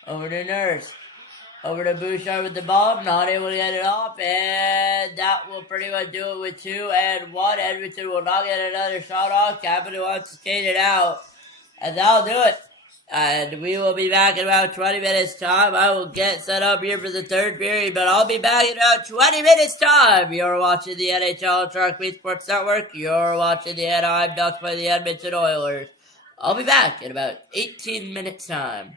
Over to Nurse. Over to Bouchard with the ball. Not able to get it off. And that will pretty much do it with 2 and 1. Edmonton will not get another shot off. Capping wants to skate it out. And that'll do it. And we will be back in about 20 minutes time. I will get set up here for the third period, but I'll be back in about 20 minutes time. You're watching the NHL Shark Beat Sports Network. You're watching the Anaheim Ducks by the Edmonton Oilers. I'll be back in about 18 minutes time.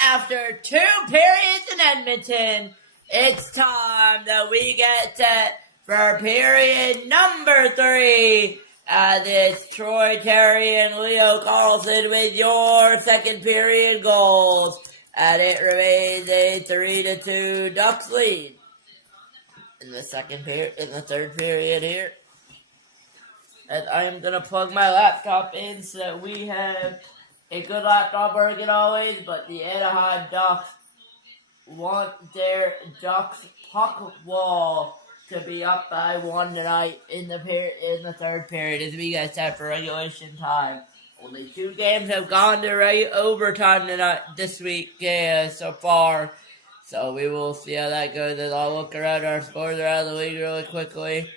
after 2 periods in Edmonton, it's time that we get set for period number 3. It's Troy Terry and Leo Carlson with your second period goals. And it remains a 3-2 Ducks lead in the third period here. And I am going to plug my laptop in so that we have a good laptop working always, but the Anaheim Ducks want their Ducks puck wall to be up by 1 tonight in the third period as we get set for regulation time. Only 2 games have gone to overtime tonight this week so far, so we will see how that goes. As I'll look around our scores around the league really quickly.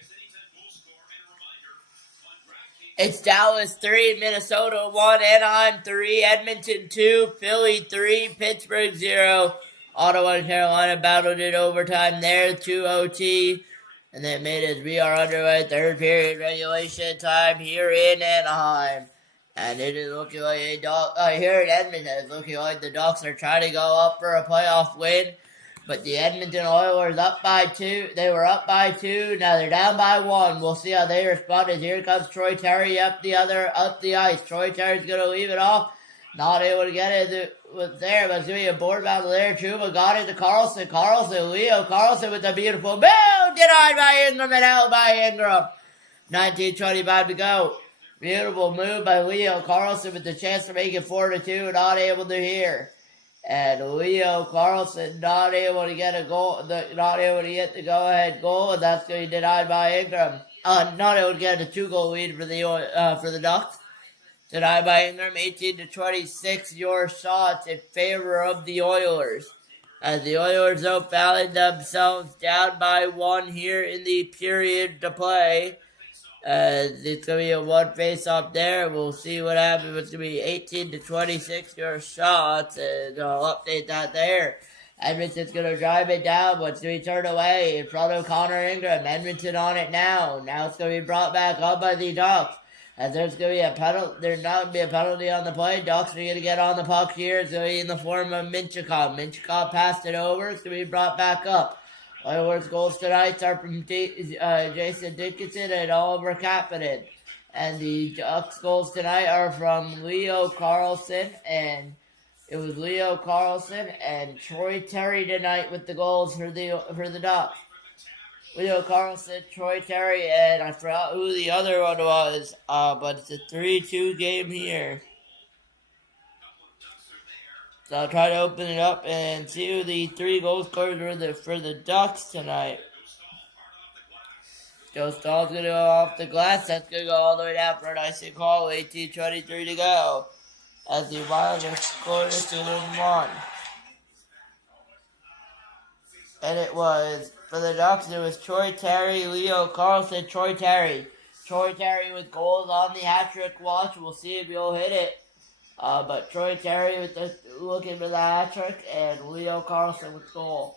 It's Dallas 3, Minnesota 1, Anaheim 3, Edmonton 2, Philly 3, Pittsburgh 0. Ottawa and Carolina battled in overtime there, 2 OT. And that made it, we are underway, third period regulation time here in Anaheim. And it is looking like here in Edmonton, it's looking like the Ducks are trying to go up for a playoff win. But the Edmonton Oilers up by 2. They were up by 2. Now they're down by 1. We'll see how they respond. As here comes Troy Terry up the ice. Troy Terry's going to leave it off. Not able to get it there, but it's going to be a board battle there. Chuba got it to Carlson. Leo Carlson with a beautiful boom. Denied by Ingram and held by Ingram. 19:25 to go. Beautiful move by Leo Carlson with the chance to make it 4-2. Not able to hear. And Leo Carlson not able to get a goal, not able to get the go-ahead goal, and that's going to be denied by Ingram. Not able to get a 2-goal lead for the Ducks. Denied by Ingram, 18-26. Your shots in favor of the Oilers. As the Oilers though found themselves down by 1 here in the period to play. It's going to be a 1 face-off there. We'll see what happens. It's going to be 18-26 your shots, and I'll update that there. Edmonton's going to drive it down, but it's going to be turned away in front of Connor Ingram. Edmonton on it now. Now it's going to be brought back up by the Ducks. And there's going to be a penalty. There's not going to be a penalty on the play. Ducks are going to get on the puck here. It's going to be in the form of Minchikov. Minchikov passed it over. It's going to be brought back up. Oilers goals tonight are from Jason Dickinson and Oliver Kapanen. And the Ducks goals tonight are from Leo Carlson. And it was Leo Carlson and Troy Terry tonight with the goals for the Ducks. Leo Carlson, Troy Terry, and I forgot who the other one was. But it's a 3-2 game here. So I'll try to open it up and see who the 3 goal scorers were for the Ducks tonight. Joe Stahl's going to go off the glass. That's going to go all the way down for an icing call. 18:23 to go. As the Wild have scored 2-1. And it was, for the Ducks, it was Troy Terry, Leo Carlson, Troy Terry. Troy Terry with goals on the hat-trick watch. We'll see if he'll hit it. But Troy Terry looking for the hat-trick, and Leo Carlson with goal.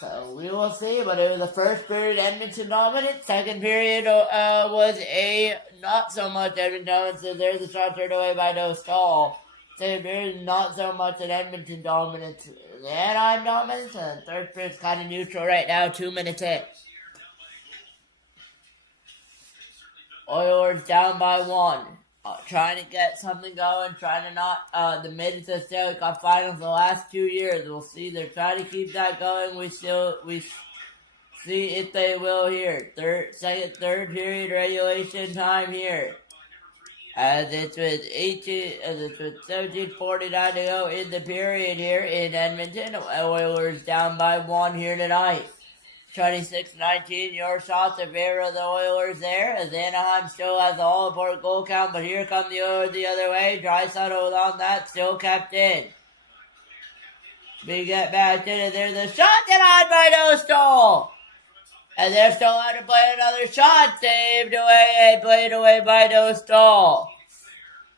So we will see, but it was the first period Edmonton dominant. Second period was a not so much Edmonton dominant, so there's a shot turned away by No Stall. Second period, not so much an Edmonton dominance. The Anaheim dominance, and third period's kind of neutral right now, 2 minutes in. Oilers down by 1. Trying to get something going, trying to not, the minutes of Stanley Cup Finals the last 2 years. We'll see. They're trying to keep that going. We see if they will here. Third period regulation time here. As it's with 17:49 to go in the period here in Edmonton. Oilers down by 1 here tonight. 26-19, your shots in favor of the Oilers there, as Anaheim still has the all-important goal count, but here come the Oilers the other way. Draisaitl on that, still kept in. We get back in, and there's a shot denied by Dostal. And they're still out to play another shot, saved away, played away by Dostal.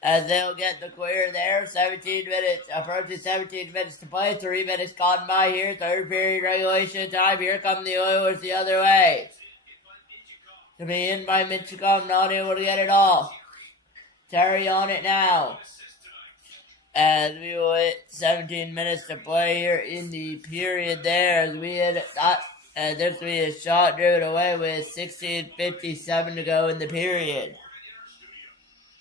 As they'll get the clear there, 17 minutes, approaching 17 minutes to play, 3 minutes gone by here, third period regulation time, here come the Oilers the other way. To be in by Minchikov, not able to get it off. Terry on it now. As we went 17 minutes to play here in the period there, as we had thought, as if we had shot driven away with 16:57 to go in the period.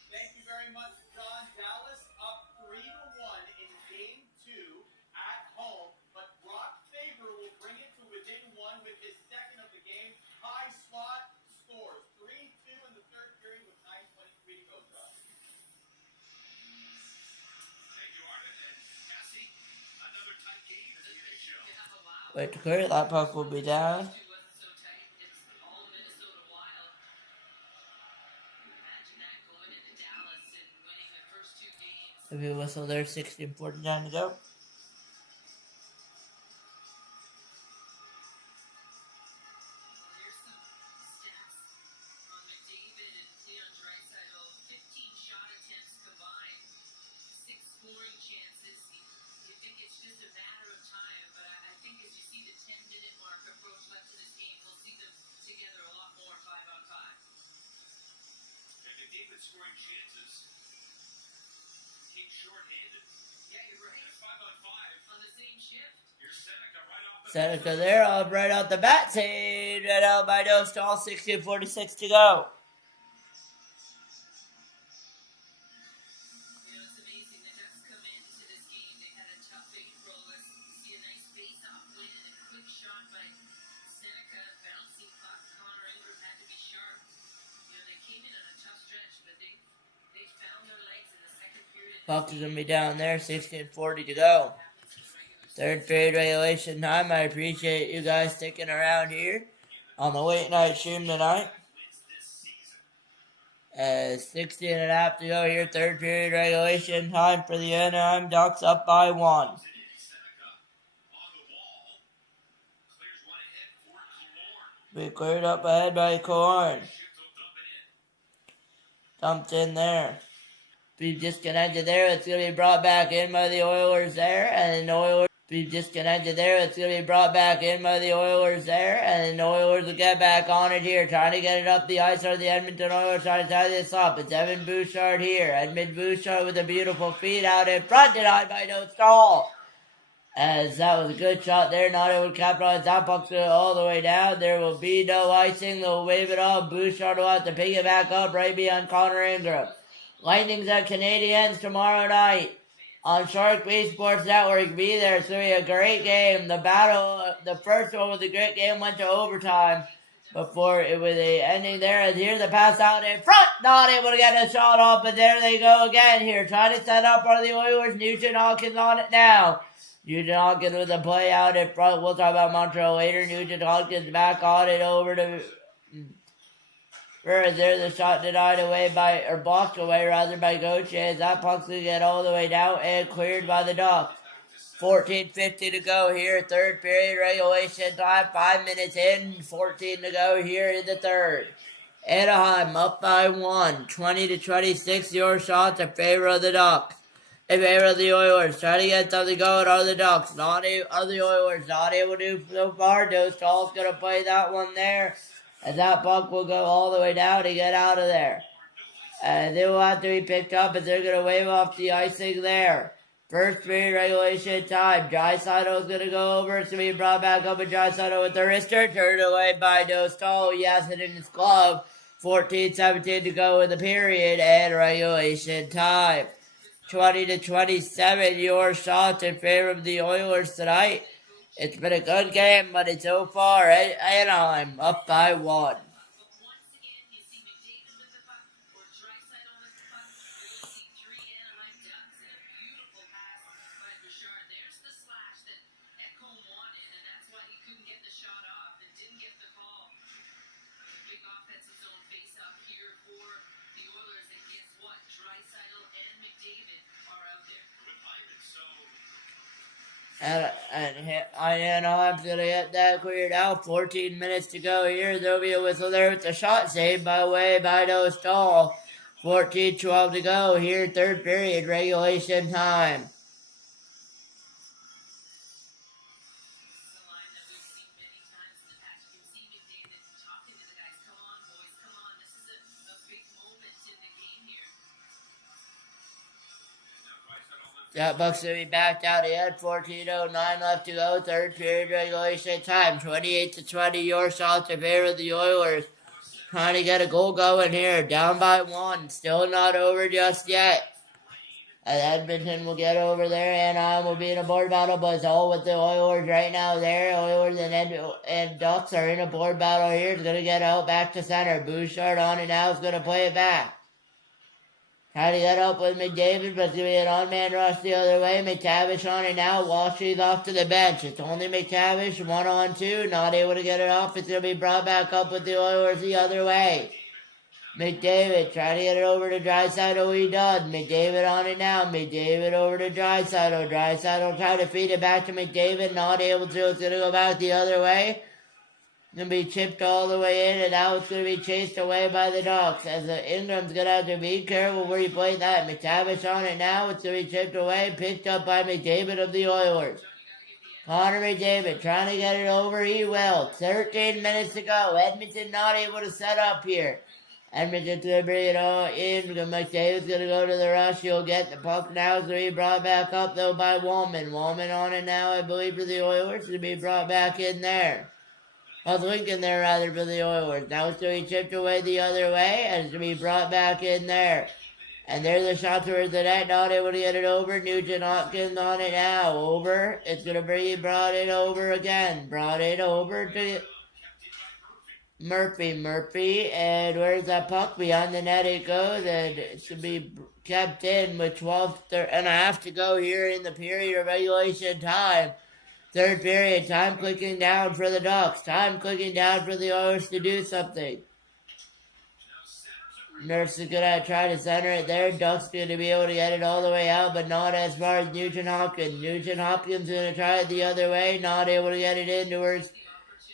Thank you very much, John. Dallas up 3-1 in game 2 at home, but Brock Faber will bring it to within one with his second of the game. High slot scores 3-2 in the third period with 9:23 to go, John. Thank you, Arden. And Cassie, another tight game in the NHL. Wait to clear, that puck will be down. If you whistle there, 16:49 to go. Scoring chances. King short-handed. Yeah, you're right. It's 5-on-5 on the same shift. Here's Seneca right off the Seneca there, up right out the bat, saved right out by Dostal, 16:46 to go. Puck is going to be down there, 16:40 to go. Third period regulation time. I appreciate you guys sticking around here on the late night stream tonight. 16 and a half to go here. Third period regulation time for the Anaheim Ducks, up by 1. We cleared up ahead by Korn. Dumped in there. Be disconnected there. It's going to be brought back in by the Oilers there. And the Oilers be disconnected there. It's going to be brought back in by the Oilers there. And the Oilers will get back on it here. Trying to get it up the ice are the Edmonton Oilers trying to tie this up. It's Evan Bouchard here. Edmund Bouchard with a beautiful feed out in front. Denied by no stall. As that was a good shot there. Not able to capitalize. That puck's all the way down. There will be no icing. They'll wave it off. Bouchard will have to pick it back up right beyond Connor Ingram. Lightning's at Canadiens tomorrow night on Sharik B Sports Network. Be there. It's going to be a great game. The first one was a great game, went to overtime before it was a ending there. And here's the pass out in front. Not able to get a shot off, but there they go again here. Trying to set up for the Oilers. Nugent Hopkins on it now. Nugent Hopkins with a play out in front. We'll talk about Montreal later. Nugent Hopkins back on it over to... Where is there the shot denied away by, or blocked away rather by Gauthier. That puck's going to get all the way down and cleared by the Ducks. 14:50 to go here. Third period regulation time. 5 minutes in. 14 to go here in the third. Anaheim up by 1. 20-26. Your shots in favor of the Ducks. In favor of the Oilers. Trying to get something going on the Ducks. The Oilers not able to do so far. Dostal's going to play that one there. And that puck will go all the way down to get out of there. And they will have to be picked up as they're going to wave off the icing there. First period regulation time. Draisaitl is going to go over. It's going to be brought back up with Draisaitl with the wrister. Turned away by Dostal. He has it in his glove. 14:17 to go in the period and regulation time. 20-27. Your shots in favor of the Oilers tonight. It's been a good game, but it's so far Anaheim up by 1. And Anaheim's going to get that cleared out. 14 minutes to go here. There'll be a whistle there with the shot saved by Dostal. 14-12 to go here. Third period regulation time. That Bucks will be backed out ahead. 14:09 left to go. Third period regulation time. 28-20. Your shots in favor of the Oilers. Trying to get a goal going here. Down by 1. Still not over just yet. And Edmonton will get over there. Anaheim will be in a board battle, but it's all with the Oilers right now there. Oilers and Ducks are in a board battle here. It's going to get out back to center. Bouchard on it now. Is going to play it back. Trying to get up with McDavid, but it's going to be an on-man rush the other way. McTavish on it now. Walshy's off to the bench. It's only McTavish, 1-on-2. Not able to get it off. It's going to be brought back up with the Oilers the other way. McDavid trying to get it over to Draisaitl. He does. McDavid on it now. McDavid over to Draisaitl. Draisaitl trying to feed it back to McDavid. Not able to. It's going to go back the other way. Going to be chipped all the way in, and now it's going to be chased away by the Ducks. As the Ingram's going to have to be careful where he plays that. McTavish on it now. It's going to be chipped away. Picked up by McDavid of the Oilers. Connor McDavid trying to get it over. He will. 13 minutes to go. Edmonton not able to set up here. Edmonton's going to bring it all in. McDavid's going to go to the rush. He'll get the puck now. It's going to be brought back up, though, by Woolman. Woolman on it now, I believe, for the Oilers. It's going to be brought back in there. Lincoln there, rather, for the Oilers. Now it's going to be chipped away the other way, and it's going to be brought back in there. And there's the shot towards the net. Not able to get it over. Nugent Hopkins on it now. Over. It's going to be brought in over again. Brought it over to Murphy, and where's that puck? Behind the net it goes, and it should be kept in with 12.5 to go here in the period of regulation time. Third period, time clicking down for the Ducks. Time clicking down for the Oilers to do something. Nurse is going to try to center it there. Ducks going to be able to get it all the way out, but not as far as Nugent Hopkins. Nugent Hopkins going to try it the other way. Not able to get it in towards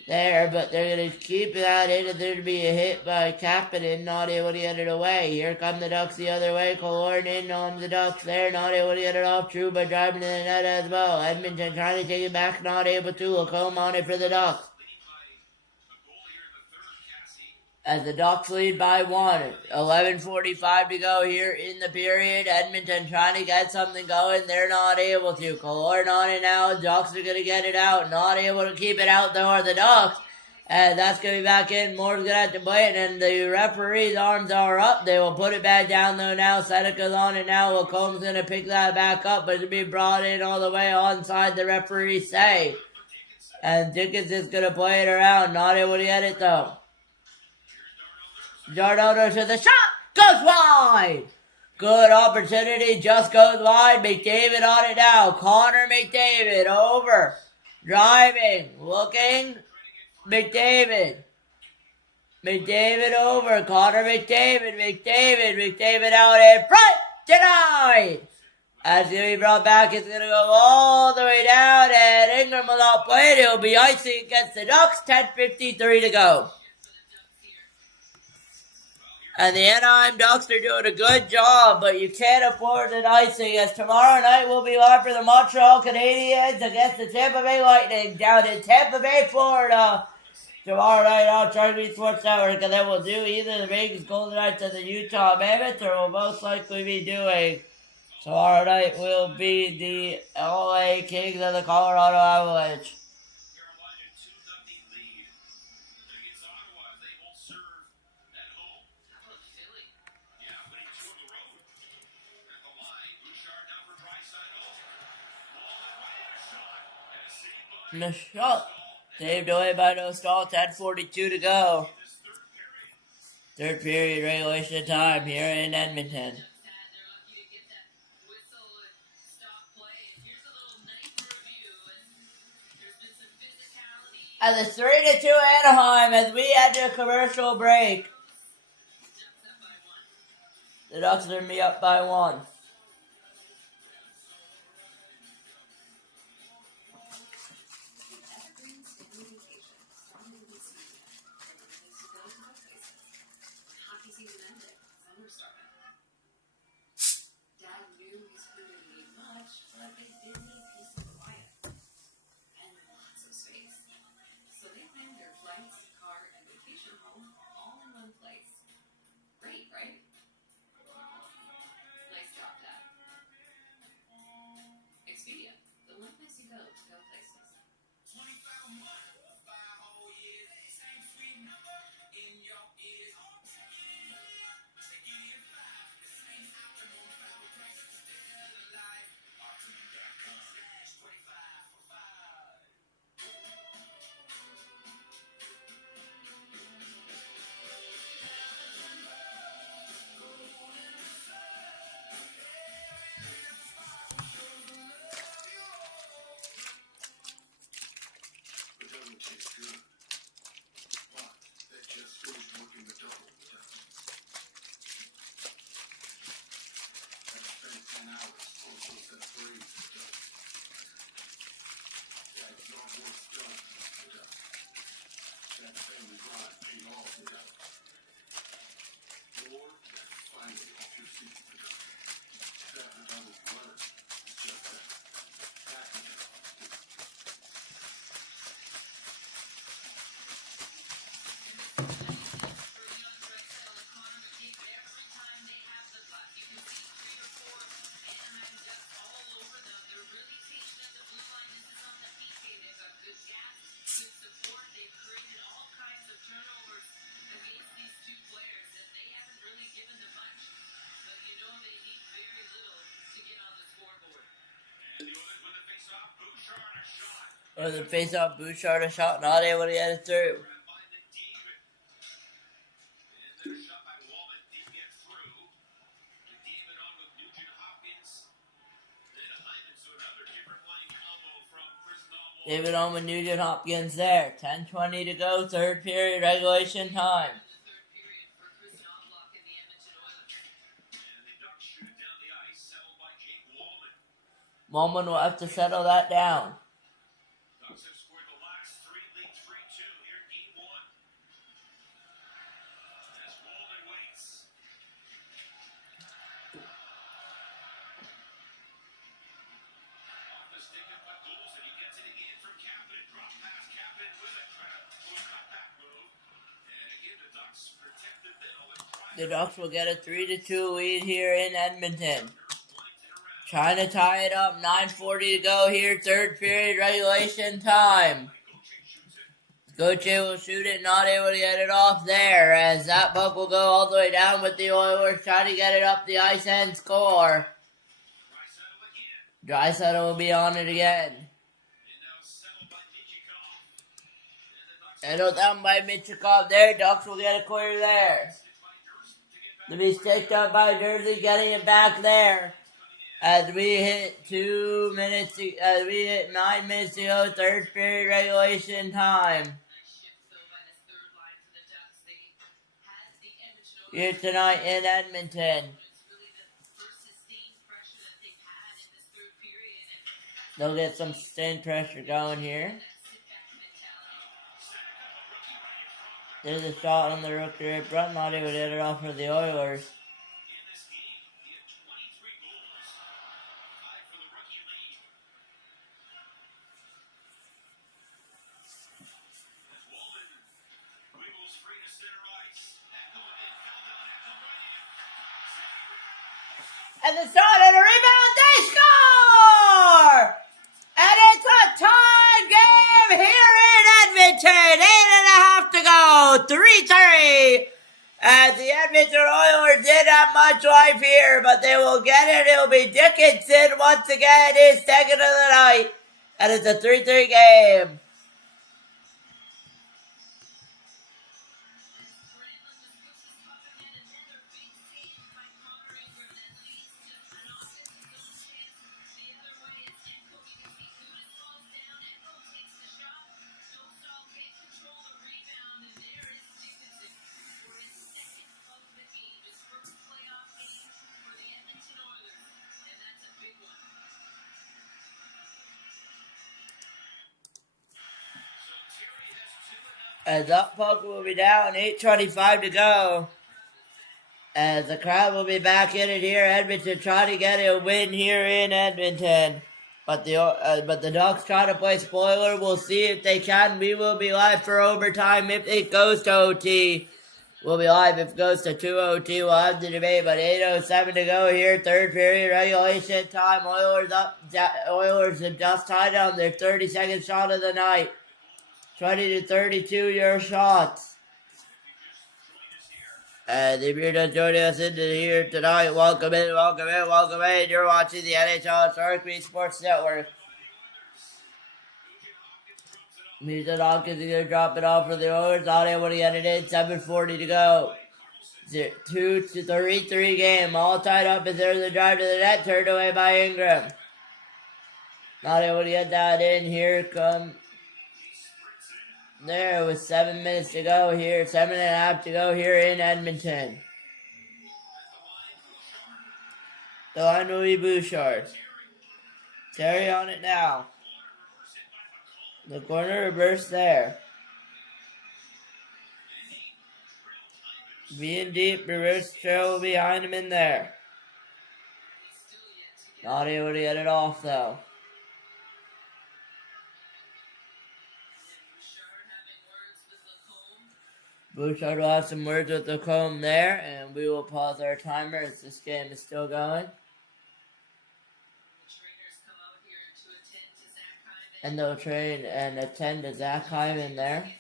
there, but they're going to keep that in, and there'll be a hit by Kapanen, not able to get it away. Here come the Ducks the other way. Killorn in on the Ducks there, not able to get it off. Trouba driving to the net as well. Edmonton trying to take it back, not able to. Lacombe on it for the Ducks. As the Ducks lead by 1. 11:45 to go here in the period. Edmonton trying to get something going. They're not able to. Killorn on it now. Ducks are going to get it out. Not able to keep it out, though, are the Ducks. And that's going to be back in. Moore's going to have to play it. And the referee's arms are up. They will put it back down, though, now. Seneca's on it now. Lacomb's going to pick that back up. But it'll be brought in all the way onside the referee's say. And Dickens is going to play it around. Not able to get it, though. Giordano to the shot. Goes wide. Good opportunity. Just goes wide. McDavid on it now. Connor McDavid over. Driving. Looking. McDavid. McDavid over. Connor McDavid. McDavid out in front. Denied. As going to be brought back, it's going to go all the way down. And Ingram will not play it. He'll be icing against the Ducks. 10:53 to go. And the Anaheim Ducks are doing a good job, but you can't afford an icing, as tomorrow night will be live for the Montreal Canadiens against the Tampa Bay Lightning down in Tampa Bay, Florida. Tomorrow night on Charlie Sports Network, and then we'll do either the Vegas Golden Knights or the Utah Mammoths, or we'll most likely be doing tomorrow night will be the LA Kings and the Colorado Avalanche. The shot saved away by Nostal. 10:42 to go. Third period regulation time here in Edmonton. And it's 3-2 Anaheim as we enter a commercial break. The Ducks are going to be up by 1. Or the face-off Bouchard a shot, not able to get it through. David on with Nugent Hopkins there. 10:20 to go, third period, regulation time. Molman will have to settle that down. The Ducks will get a 3-2 lead here in Edmonton. Trying to tie it up. 9:40 to go here. Third period regulation time. Gauthier will shoot it. Not able to get it off there. As that puck will go all the way down with the Oilers. Trying to get it up the ice and score. Draisaitl will be on it again. Handled down by Michikov there. Ducks will get a clear there. To be sticked up by Jersey, getting it back there. As we hit 9 minutes to go, third period regulation time. Here tonight in Edmonton. They'll get some sustained pressure going here. There's a shot on the rookie right front, not able to get it off for the Oilers. And the shot and a rebound, they score! And it's a tie game here in Edmonton. 8.5 to go. 3-3. As the Edmonton Oilers did have much life here, but they will get it. It'll be Dickinson once again, his second of the night. And it's a 3-3 game. As that puck will be down, 8:25 to go. As the crowd will be back in it here, Edmonton trying to get a win here in Edmonton. But the Ducks try to play spoiler. We'll see if they can. We will be live for overtime if it goes to OT. We'll be live if it goes to 2 OT. We'll have the debate, but 8:07 to go here. Third period regulation time. Oilers have just tied on their 32nd shot of the night. 20-32 your shots. And if you're just joining us into here tonight, welcome in. You're watching the NHL Sharik Sports Network. Nugent Hopkins is going to drop it off for the Oilers. Not able to get it in. 7:40 to go. 2-3 game. All tied up as there's a drive to the net. Turned away by Ingram. Not able to get that in. Here come... There with 7 minutes to go here, 7.5 to go here in Edmonton. The line will be Bouchard. Terry on it now. The corner reverse there. Being deep, reverse trail behind him in there. Not able to get it off though. Bouchard will have some words with the comb there, and we will pause our timer as this game is still going. And they'll train and attend to Zach Hyman there.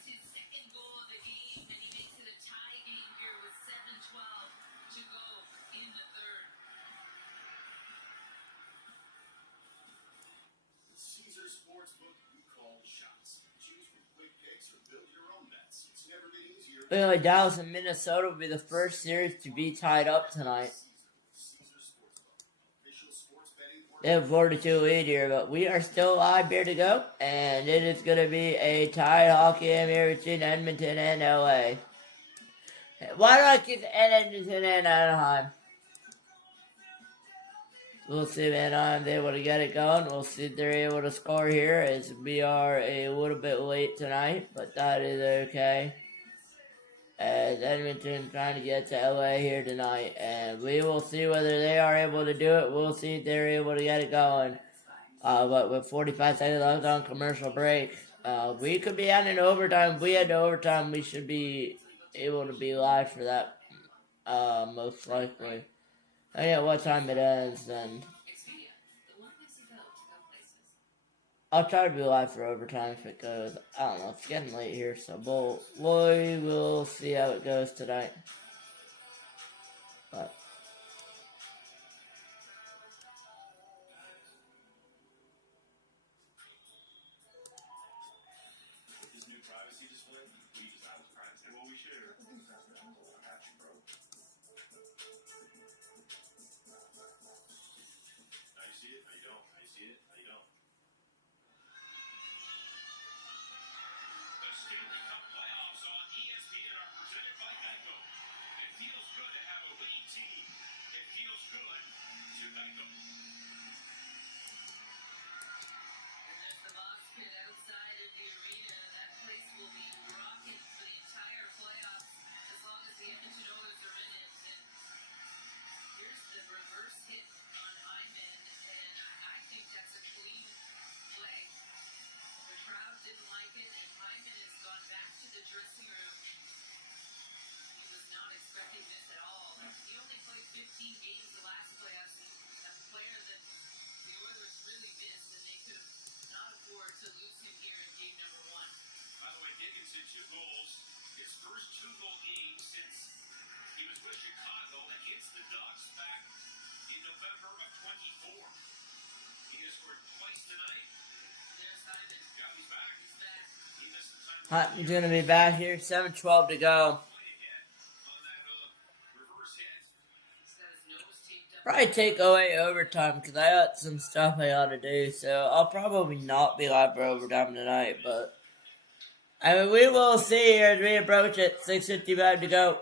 Anyway, Dallas and Minnesota will be the first series to be tied up tonight. They have 4-2 lead here, but we are still live here to go, and it is going to be a tied hockey game here between Edmonton and LA. Why don't I keep Edmonton and Anaheim? We'll see if Anaheim's able to get it going. We'll see if they're able to score here, as we are a little bit late tonight, but that is okay. As Edmonton trying to get to LA here tonight, and we will see whether they are able to do it. We'll see if they're able to get it going. But with 45 seconds left on commercial break, we could be out in overtime. If we head to overtime, we should be able to be live for that, most likely. I forget what time it ends, then. I'll try to be live for overtime if it goes. I don't know, it's getting late here, so we will see how it goes tonight. But Hutton's going to be back here, 7:12 to go. Probably take away overtime because I got some stuff I got to do, so I'll probably not be live for overtime tonight, but I mean, we will see here as we approach it. 6:55 to go.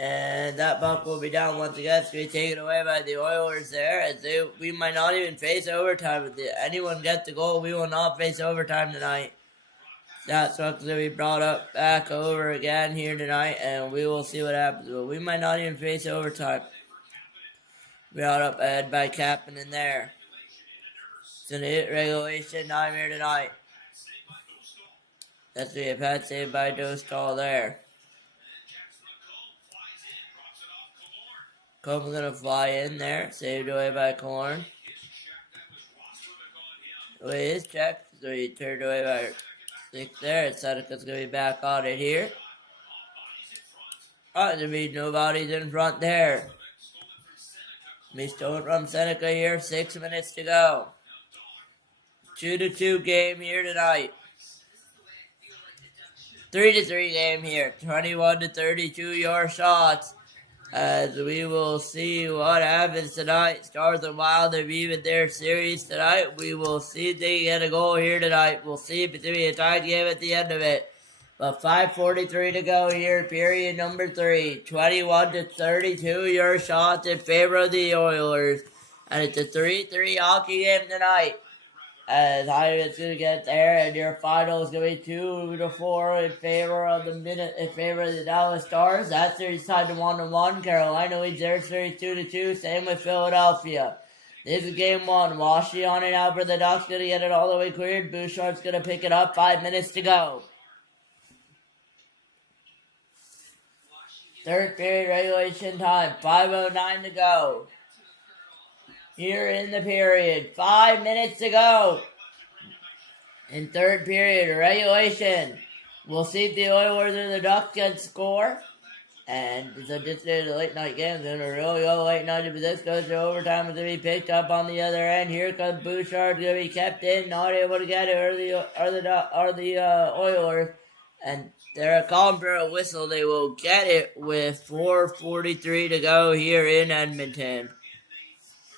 And that puck will be down once again. It's going to be taken away by the Oilers there. As we might not even face overtime. If anyone gets the goal, we will not face overtime tonight. That's what's going to be brought up back over again here tonight. And we will see what happens. But we might not even face overtime. Brought up ahead by Kapanen there. It's going to hit regulation time here tonight. That's going to be a pad save by Dostal there. Coleman's going to fly in there. Saved away by Korn. Away his check. So he turned away by Stick there. Seneca's going to be back on it here. Oh, there be nobody's in front there. Be stolen from Seneca here. 6 minutes to go. 2-2 game here tonight. 3-3 game here. 21-32 your shots. As we will see what happens tonight. Stars and Wild have even their series tonight. We will see if they get a goal here tonight. We'll see if it's going to be a tie game at the end of it. But 5:43 to go here, period number 3. 21-32 your shots in favor of the Oilers. And it's a 3-3 hockey game tonight. As Hyman's going to get there, and your final is going to be 2-4 in favor of the Dallas Stars. That series tied to 1-1. Carolina leads their series 2-2. Same with Philadelphia. This is game 1. Washy on it out for the Ducks. Going to get it all the way cleared. Bouchard's going to pick it up. 5 minutes to go. Third period regulation time. 5:09 to go. Here in the period. 5 minutes to go. In third period, regulation. We'll see if the Oilers or the Ducks can score. And so this is a late night game. It's going to really go late night. If this goes to overtime, it's going to be picked up on the other end. Here comes Bouchard. Going to be kept in. Not able to get it. Or the Oilers. And they're calling for a whistle. They will get it with 4:43 to go here in Edmonton.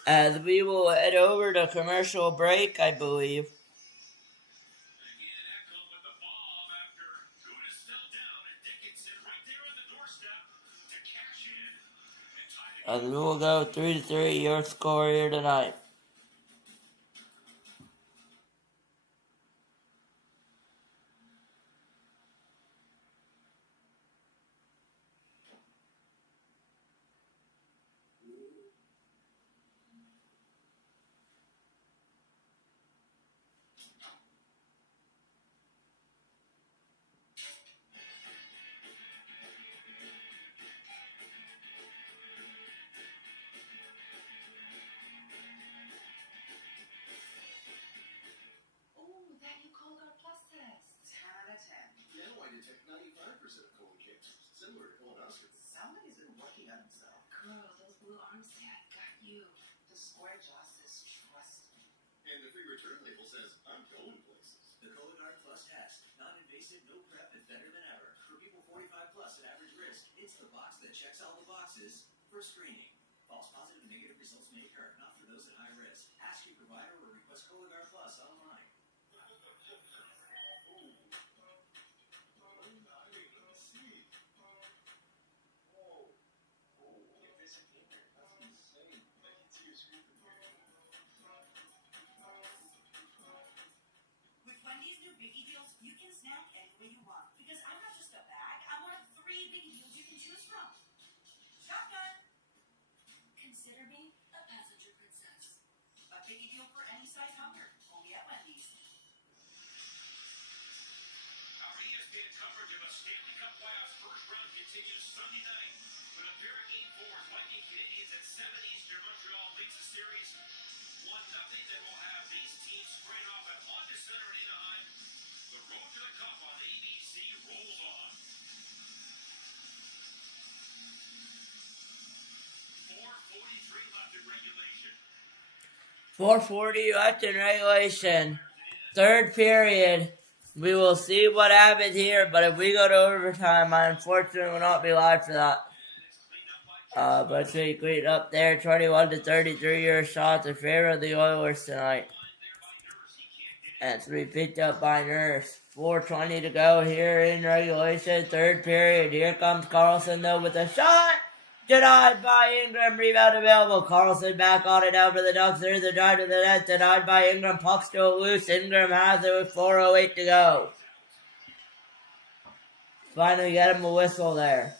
As we will head over to commercial break, I believe. As we will go 3-3, your score here tonight. Somebody's been working on himself. Girl, those blue arms say I got you. The square jaw says trust me. And the free return label says I'm going places. The Cologuard Plus test. Non-invasive, no prep, and better than ever. For people 45 plus at average risk, it's the box that checks all the boxes for screening. False positive and negative results may occur, not for those at high risk. Ask your provider or request Cologuard Plus online. You can snack any way you want. Because I'm not just a bag, I'm one of 3 biggie deals you can choose from. Shotgun! Consider me a passenger princess. A biggie deal for any size hunger. Only at Wendy's. Our ESPN coverage of a Stanley Cup playoffs first round continues Sunday night with a pair of Game 4s. Lightning Canadiens at 7 Eastern. Montreal leads the series 1-0. Then we'll have these teams squaring off at Honda Center in Anaheim. The road to the cup on ABC rolls on. 4:43 left in regulation. 4:40 left in regulation. Third period. We will see what happens here, but if we go to overtime, I unfortunately will not be live for that. But it's really clean up there. 21-33 your shots in favor of the Oilers tonight. And it's to be picked up by Nurse. 4:20 to go here in regulation. Third period. Here comes Carlson though with a shot. Denied by Ingram. Rebound available. Carlson back on it now for the Ducks. There's a drive to the net. Denied by Ingram. Puck still loose. Ingram has it with 4:08 to go. Finally get him a whistle there.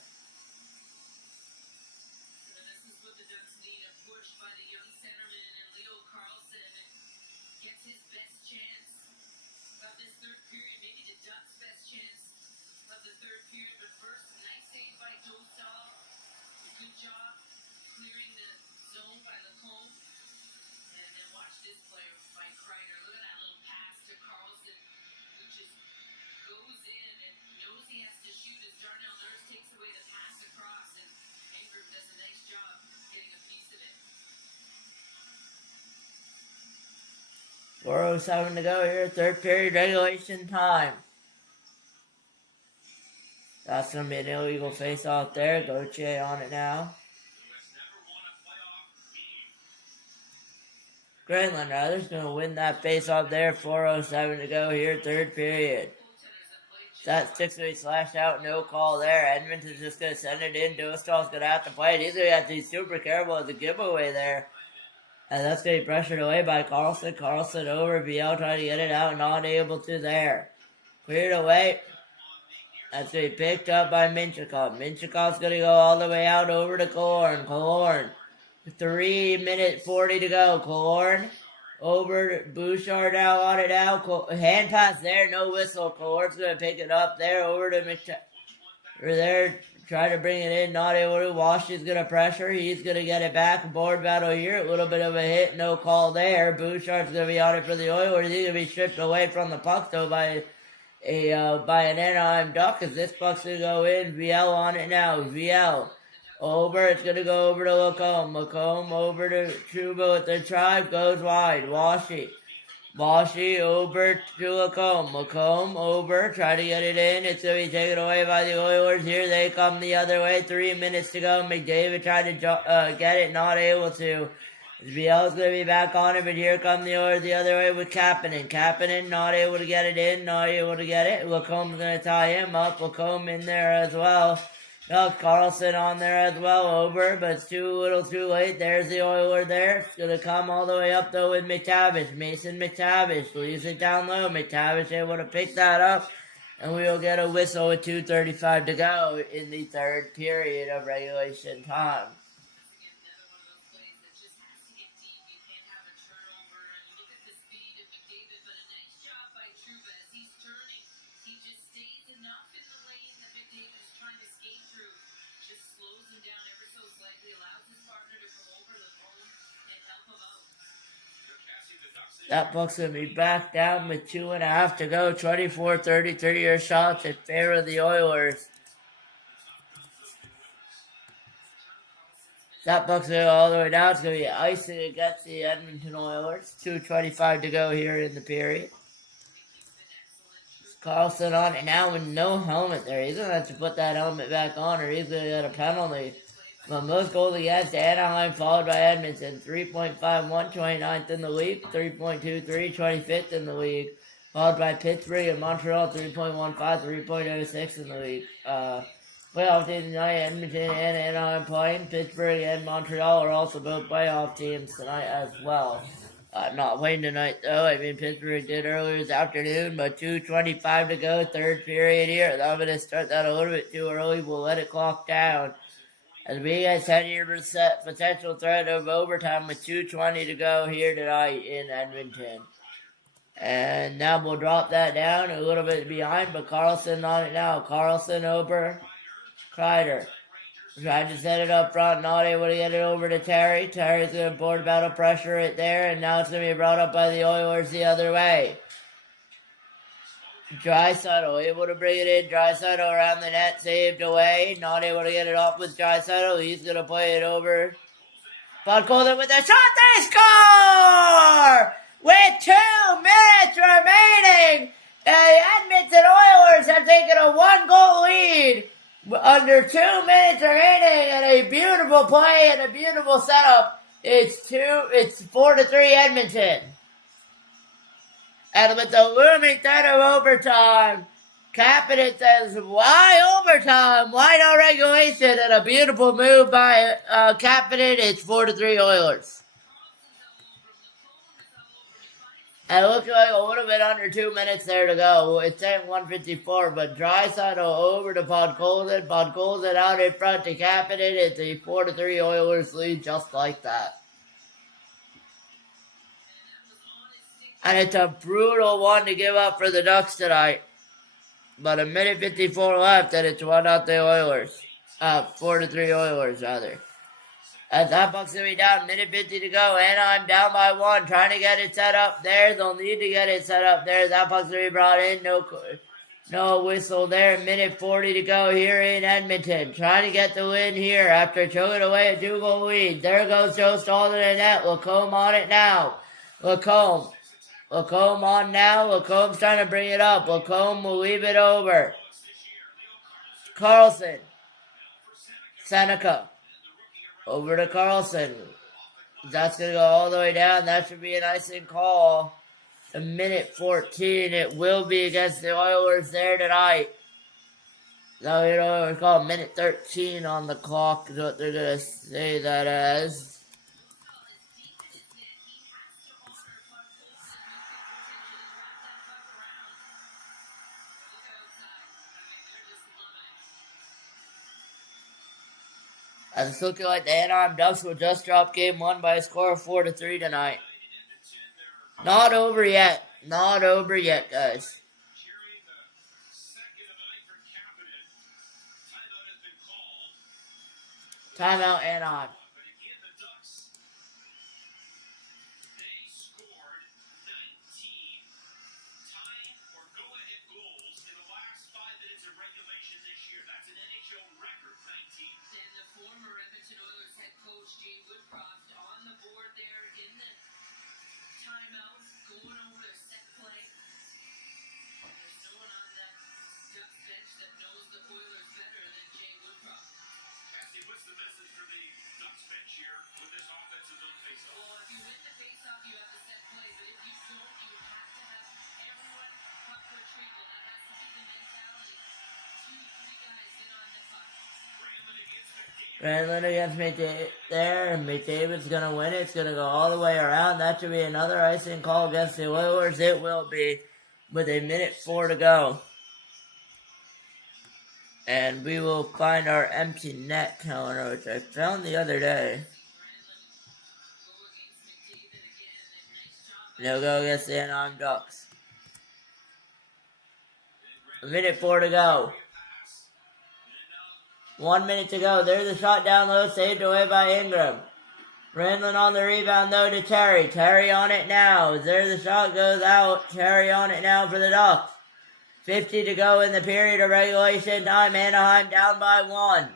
.407 to go here, third period regulation time. That's going to be an illegal face-off there. Gauthier on it now. Greenland Rather's going to win that face-off there. 4:07 to go here, third period. That 6-way slash out, no call there. Edmonton's just going to send it in. Dostal's going to have to play it. He's going to have to be super careful with the giveaway there. And that's getting pressured away by Carlson. Carlson over. VL trying to get it out. Not able to there. Cleared away. That's going to be picked up by Minchikov. Minchikov's going to go all the way out over to Killorn. Killorn. 3:40 to go. Killorn over to Bouchard now on it now. Hand pass there. No whistle. Killorn's going to pick it up there over to there. Try to bring it in, not able to. Walsh is going to pressure. He's going to get it back. Board battle here. A little bit of a hit. No call there. Bouchard's going to be on it for the Oilers. He's going to be stripped away from the puck, though, by an Anaheim Duck, as this puck's going to go in. VL on it now. VL over. It's going to go over to Lacombe. Lacombe over to Trouba with the drive. Goes wide. Washy. Boshi over to Lacombe. Lacombe over, try to get it in. It's going to be taken away by the Oilers. Here they come the other way. 3 minutes to go. McDavid tried to get it, not able to. Biel's going to be back on it, but here come the Oilers the other way with Kapanen. Kapanen not able to get it in, not able to get it. Lacombe's going to tie him up. Lacombe in there as well. Carlson on there as well, over, but it's too little too late. There's the Oiler there. It's going to come all the way up, though, with McTavish. Mason McTavish leaves it down low. McTavish able to pick that up, and we will get a whistle with 2:35 to go in the third period of regulation time. That puck's going to be back down with 2.5 to go. 24-33 your shots in favor of the Oilers. That puck's going to go all the way down. It's going to be icing against the Edmonton Oilers. 2:25 to go here in the period. Carlson on it now with no helmet there. He's going to have to put that helmet back on or he's going to get a penalty. But most goals against Anaheim, followed by Edmonton. 3.51, 29th in the league. 3.23, 25th in the league. Followed by Pittsburgh and Montreal, 3.15, 3.06 in the league. Playoff teams tonight, Edmonton and Anaheim playing. Pittsburgh and Montreal are also both playoff teams tonight as well. Not playing tonight, though. I mean, Pittsburgh did earlier this afternoon, but 2:25 to go, third period here. I'm going to start that a little bit too early. We'll let it clock down. As we guys had here potential threat of overtime with 2:20 to go here tonight in Edmonton. And now we'll drop that down a little bit behind, but Carlson on it now. Carlson over Kreider. Trying to set it up front, not able to get it over to Terry. Terry's going to board battle pressure it there, and now it's going to be brought up by the Oilers the other way. Draisaitl able to bring it in. Draisaitl around the net, saved away. Not able to get it off with Draisaitl. He's going to play it over. Podkolzin with a shot. They score! With 2 minutes remaining, the Edmonton Oilers have taken a 1-goal lead under 2 minutes remaining, and a beautiful play and a beautiful setup. It's 4-3 Edmonton. And with the looming threat of overtime, Kapanen says, why overtime? Why no regulation? And a beautiful move by Kapanen. It's 4-3 Oilers. And it looks like a little bit under 2 minutes there to go. It's saying 1:54, but Draisaitl over to Podkolzin. Podkolzin out in front to Kapanen. It's a 4-3 Oilers lead just like that. And it's a brutal one to give up for the Ducks tonight. But 1:54 left, and it's 1-0 Oilers. 4-3 Oilers, rather. As that puck's going to be down, 1:50 to go. Anaheim down by 1, trying to get it set up there. They'll need to get it set up there. That puck's going to be brought in. No whistle there. 1:40 to go here in Edmonton. Trying to get the win here after choking away a 2-goal lead. There goes Joe Stahl to the net. Lacombe on it now. Lacombe on now. Lacombe's trying to bring it up. Lacombe will leave it over. Carlson. Seneca. Over to Carlson. That's going to go all the way down. That should be an icing call. 1:14. It will be against the Oilers there tonight. No, you know what we call 1:13 on the clock is what they're going to say that as. As it's looking like the Anaheim Ducks will just drop game 1 by a score of 4-3 tonight. Not over yet. Not over yet, guys. Timeout Anaheim. Granlund against McDavid there, and McDavid's going to win it. It's going to go all the way around. That should be another icing call against the Oilers. It will be with 1:04 to go. And we will find our empty net calendar, which I found the other day. They'll go against the Anaheim Ducks. 1:04 to go. 1 minute to go. There's a shot down low, saved away by Ingram. Granlund on the rebound though to Terry. Terry on it now. There's the shot, goes out. Terry on it now for the Ducks. 50 to go in the period of regulation time. Anaheim down by 1.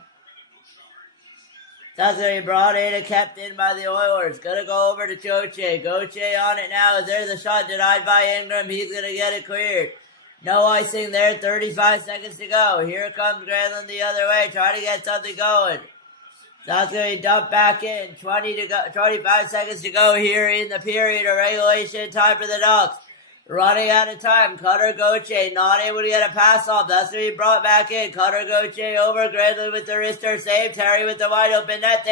That's going to be brought in and kept in by the Oilers. Going to go over to Gauthier. Gauthier on it now. There's a shot denied by Ingram. He's going to get it cleared. No icing there. 35 seconds to go. Here comes Granlund the other way. Trying to get something going. That's going to be dumped back in. 25 seconds to go here in the period of regulation time for the Ducks. Running out of time. Cutter Gauthier not able to get a pass off. That's going to be brought back in. Cutter Gauthier over. Granlund with the wrister save. Terry with the wide open net.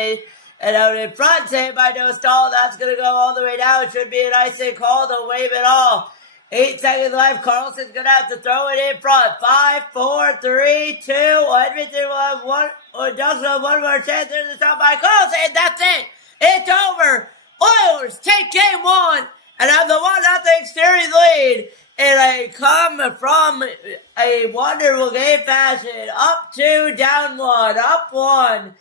And out in front. Saved by Dostal. That's going to go all the way down. Should be an icing call. They'll wave it off. 8 seconds left. Carlson's going to have to throw it in front. 5, 4, 3, 2. Edmonton will have one. Or Ducks will have one more chance. There's a shot by Carlson. That's it. It's over. Oilers take game 1. And have the 1-0 series lead in a come from a wonderful game fashion. Up 2, down 1, up 1.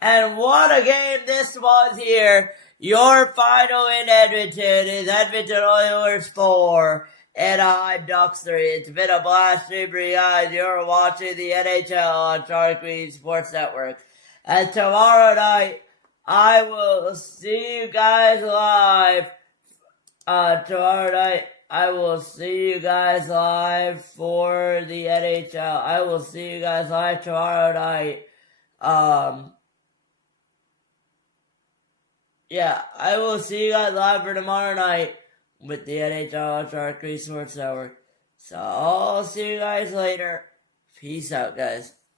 And what a game this was here. Your final in Edmonton is Edmonton Oilers 4, Anaheim Ducks 3. It's been a blast for you guys. You're watching the NHL on Sharik Sports Network. And tomorrow night, I will see you guys live. Tomorrow night, I will see you guys live for the NHL. I will see you guys live tomorrow night. Yeah, I will see you guys live for tomorrow night with the NHL on Sharik Sports Network. So I'll see you guys later. Peace out, guys.